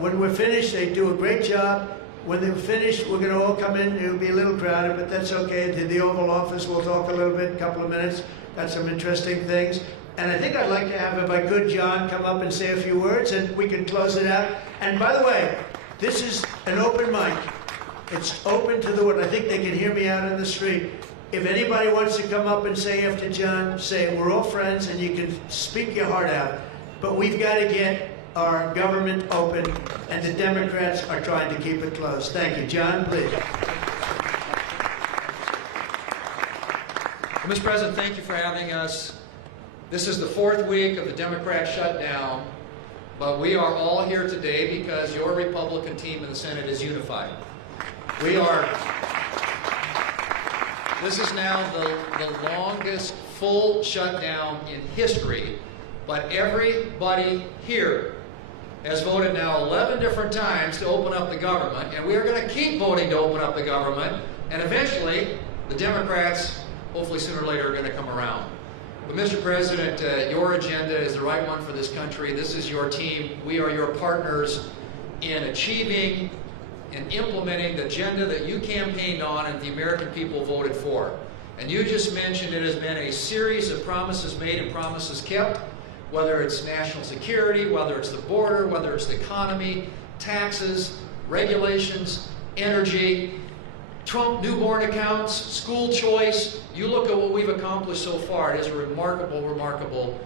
When we're finished, they do a great job. When they're finished, we're going to all come in. It'll be a little crowded, but that's okay. To the Oval Office, we'll talk a little bit, a couple of minutes. Got some interesting things. And I think I'd like to have, if I could, John come up and say a few words, and we can close it out. And by the way, this is an open mic. It's open to the world. I think they can hear me out in the street. If anybody wants to come up and say after John, say we're all friends and you can speak your heart out. But we've got to get our government open, and the Democrats are trying to keep it closed. Thank you. John, please. Well, Mr. President, thank you for having us. This is the 4th week of the Democrat shutdown, but we are all here today because your Republican team in the Senate is unified. This is now the longest full shutdown in history, but everybody here has voted now 11 different times to open up the government, and we are going to keep voting to open up the government, and eventually the Democrats, hopefully sooner or later, are going to come around. But Mr. President, your agenda is the right one for this country. This is your team. We are your partners in achieving and implementing the agenda that you campaigned on and the American people voted for. And you just mentioned it has been a series of promises made and promises kept, whether it's national security, whether it's the border, whether it's the economy, taxes, regulations, energy, Trump newborn accounts, school choice. You look at what we've accomplished so far. It is a remarkable, remarkable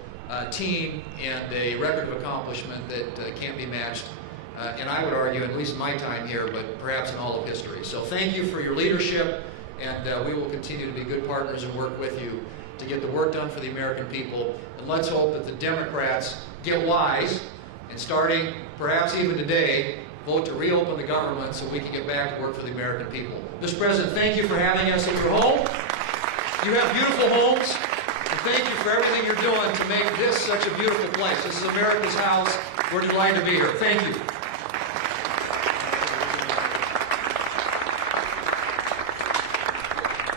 team and a record of accomplishment that can't be matched. And I would argue, at least in my time here, but perhaps in all of history. So thank you for your leadership, and we will continue to be good partners and work with you to get the work done for the American people. And let's hope that the Democrats get wise, and starting perhaps even today, vote to reopen the government so we can get back to work for the American people. Mr. President, thank you for having us at your home. You have beautiful homes, and thank you for everything you're doing to make this such a beautiful place. This is America's house. We're delighted to be here. Thank you.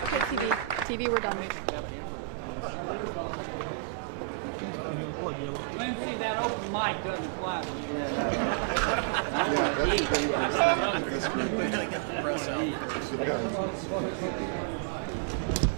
Okay, TV, we're done. Lindsay, that open mic doesn't fly. Yeah, that's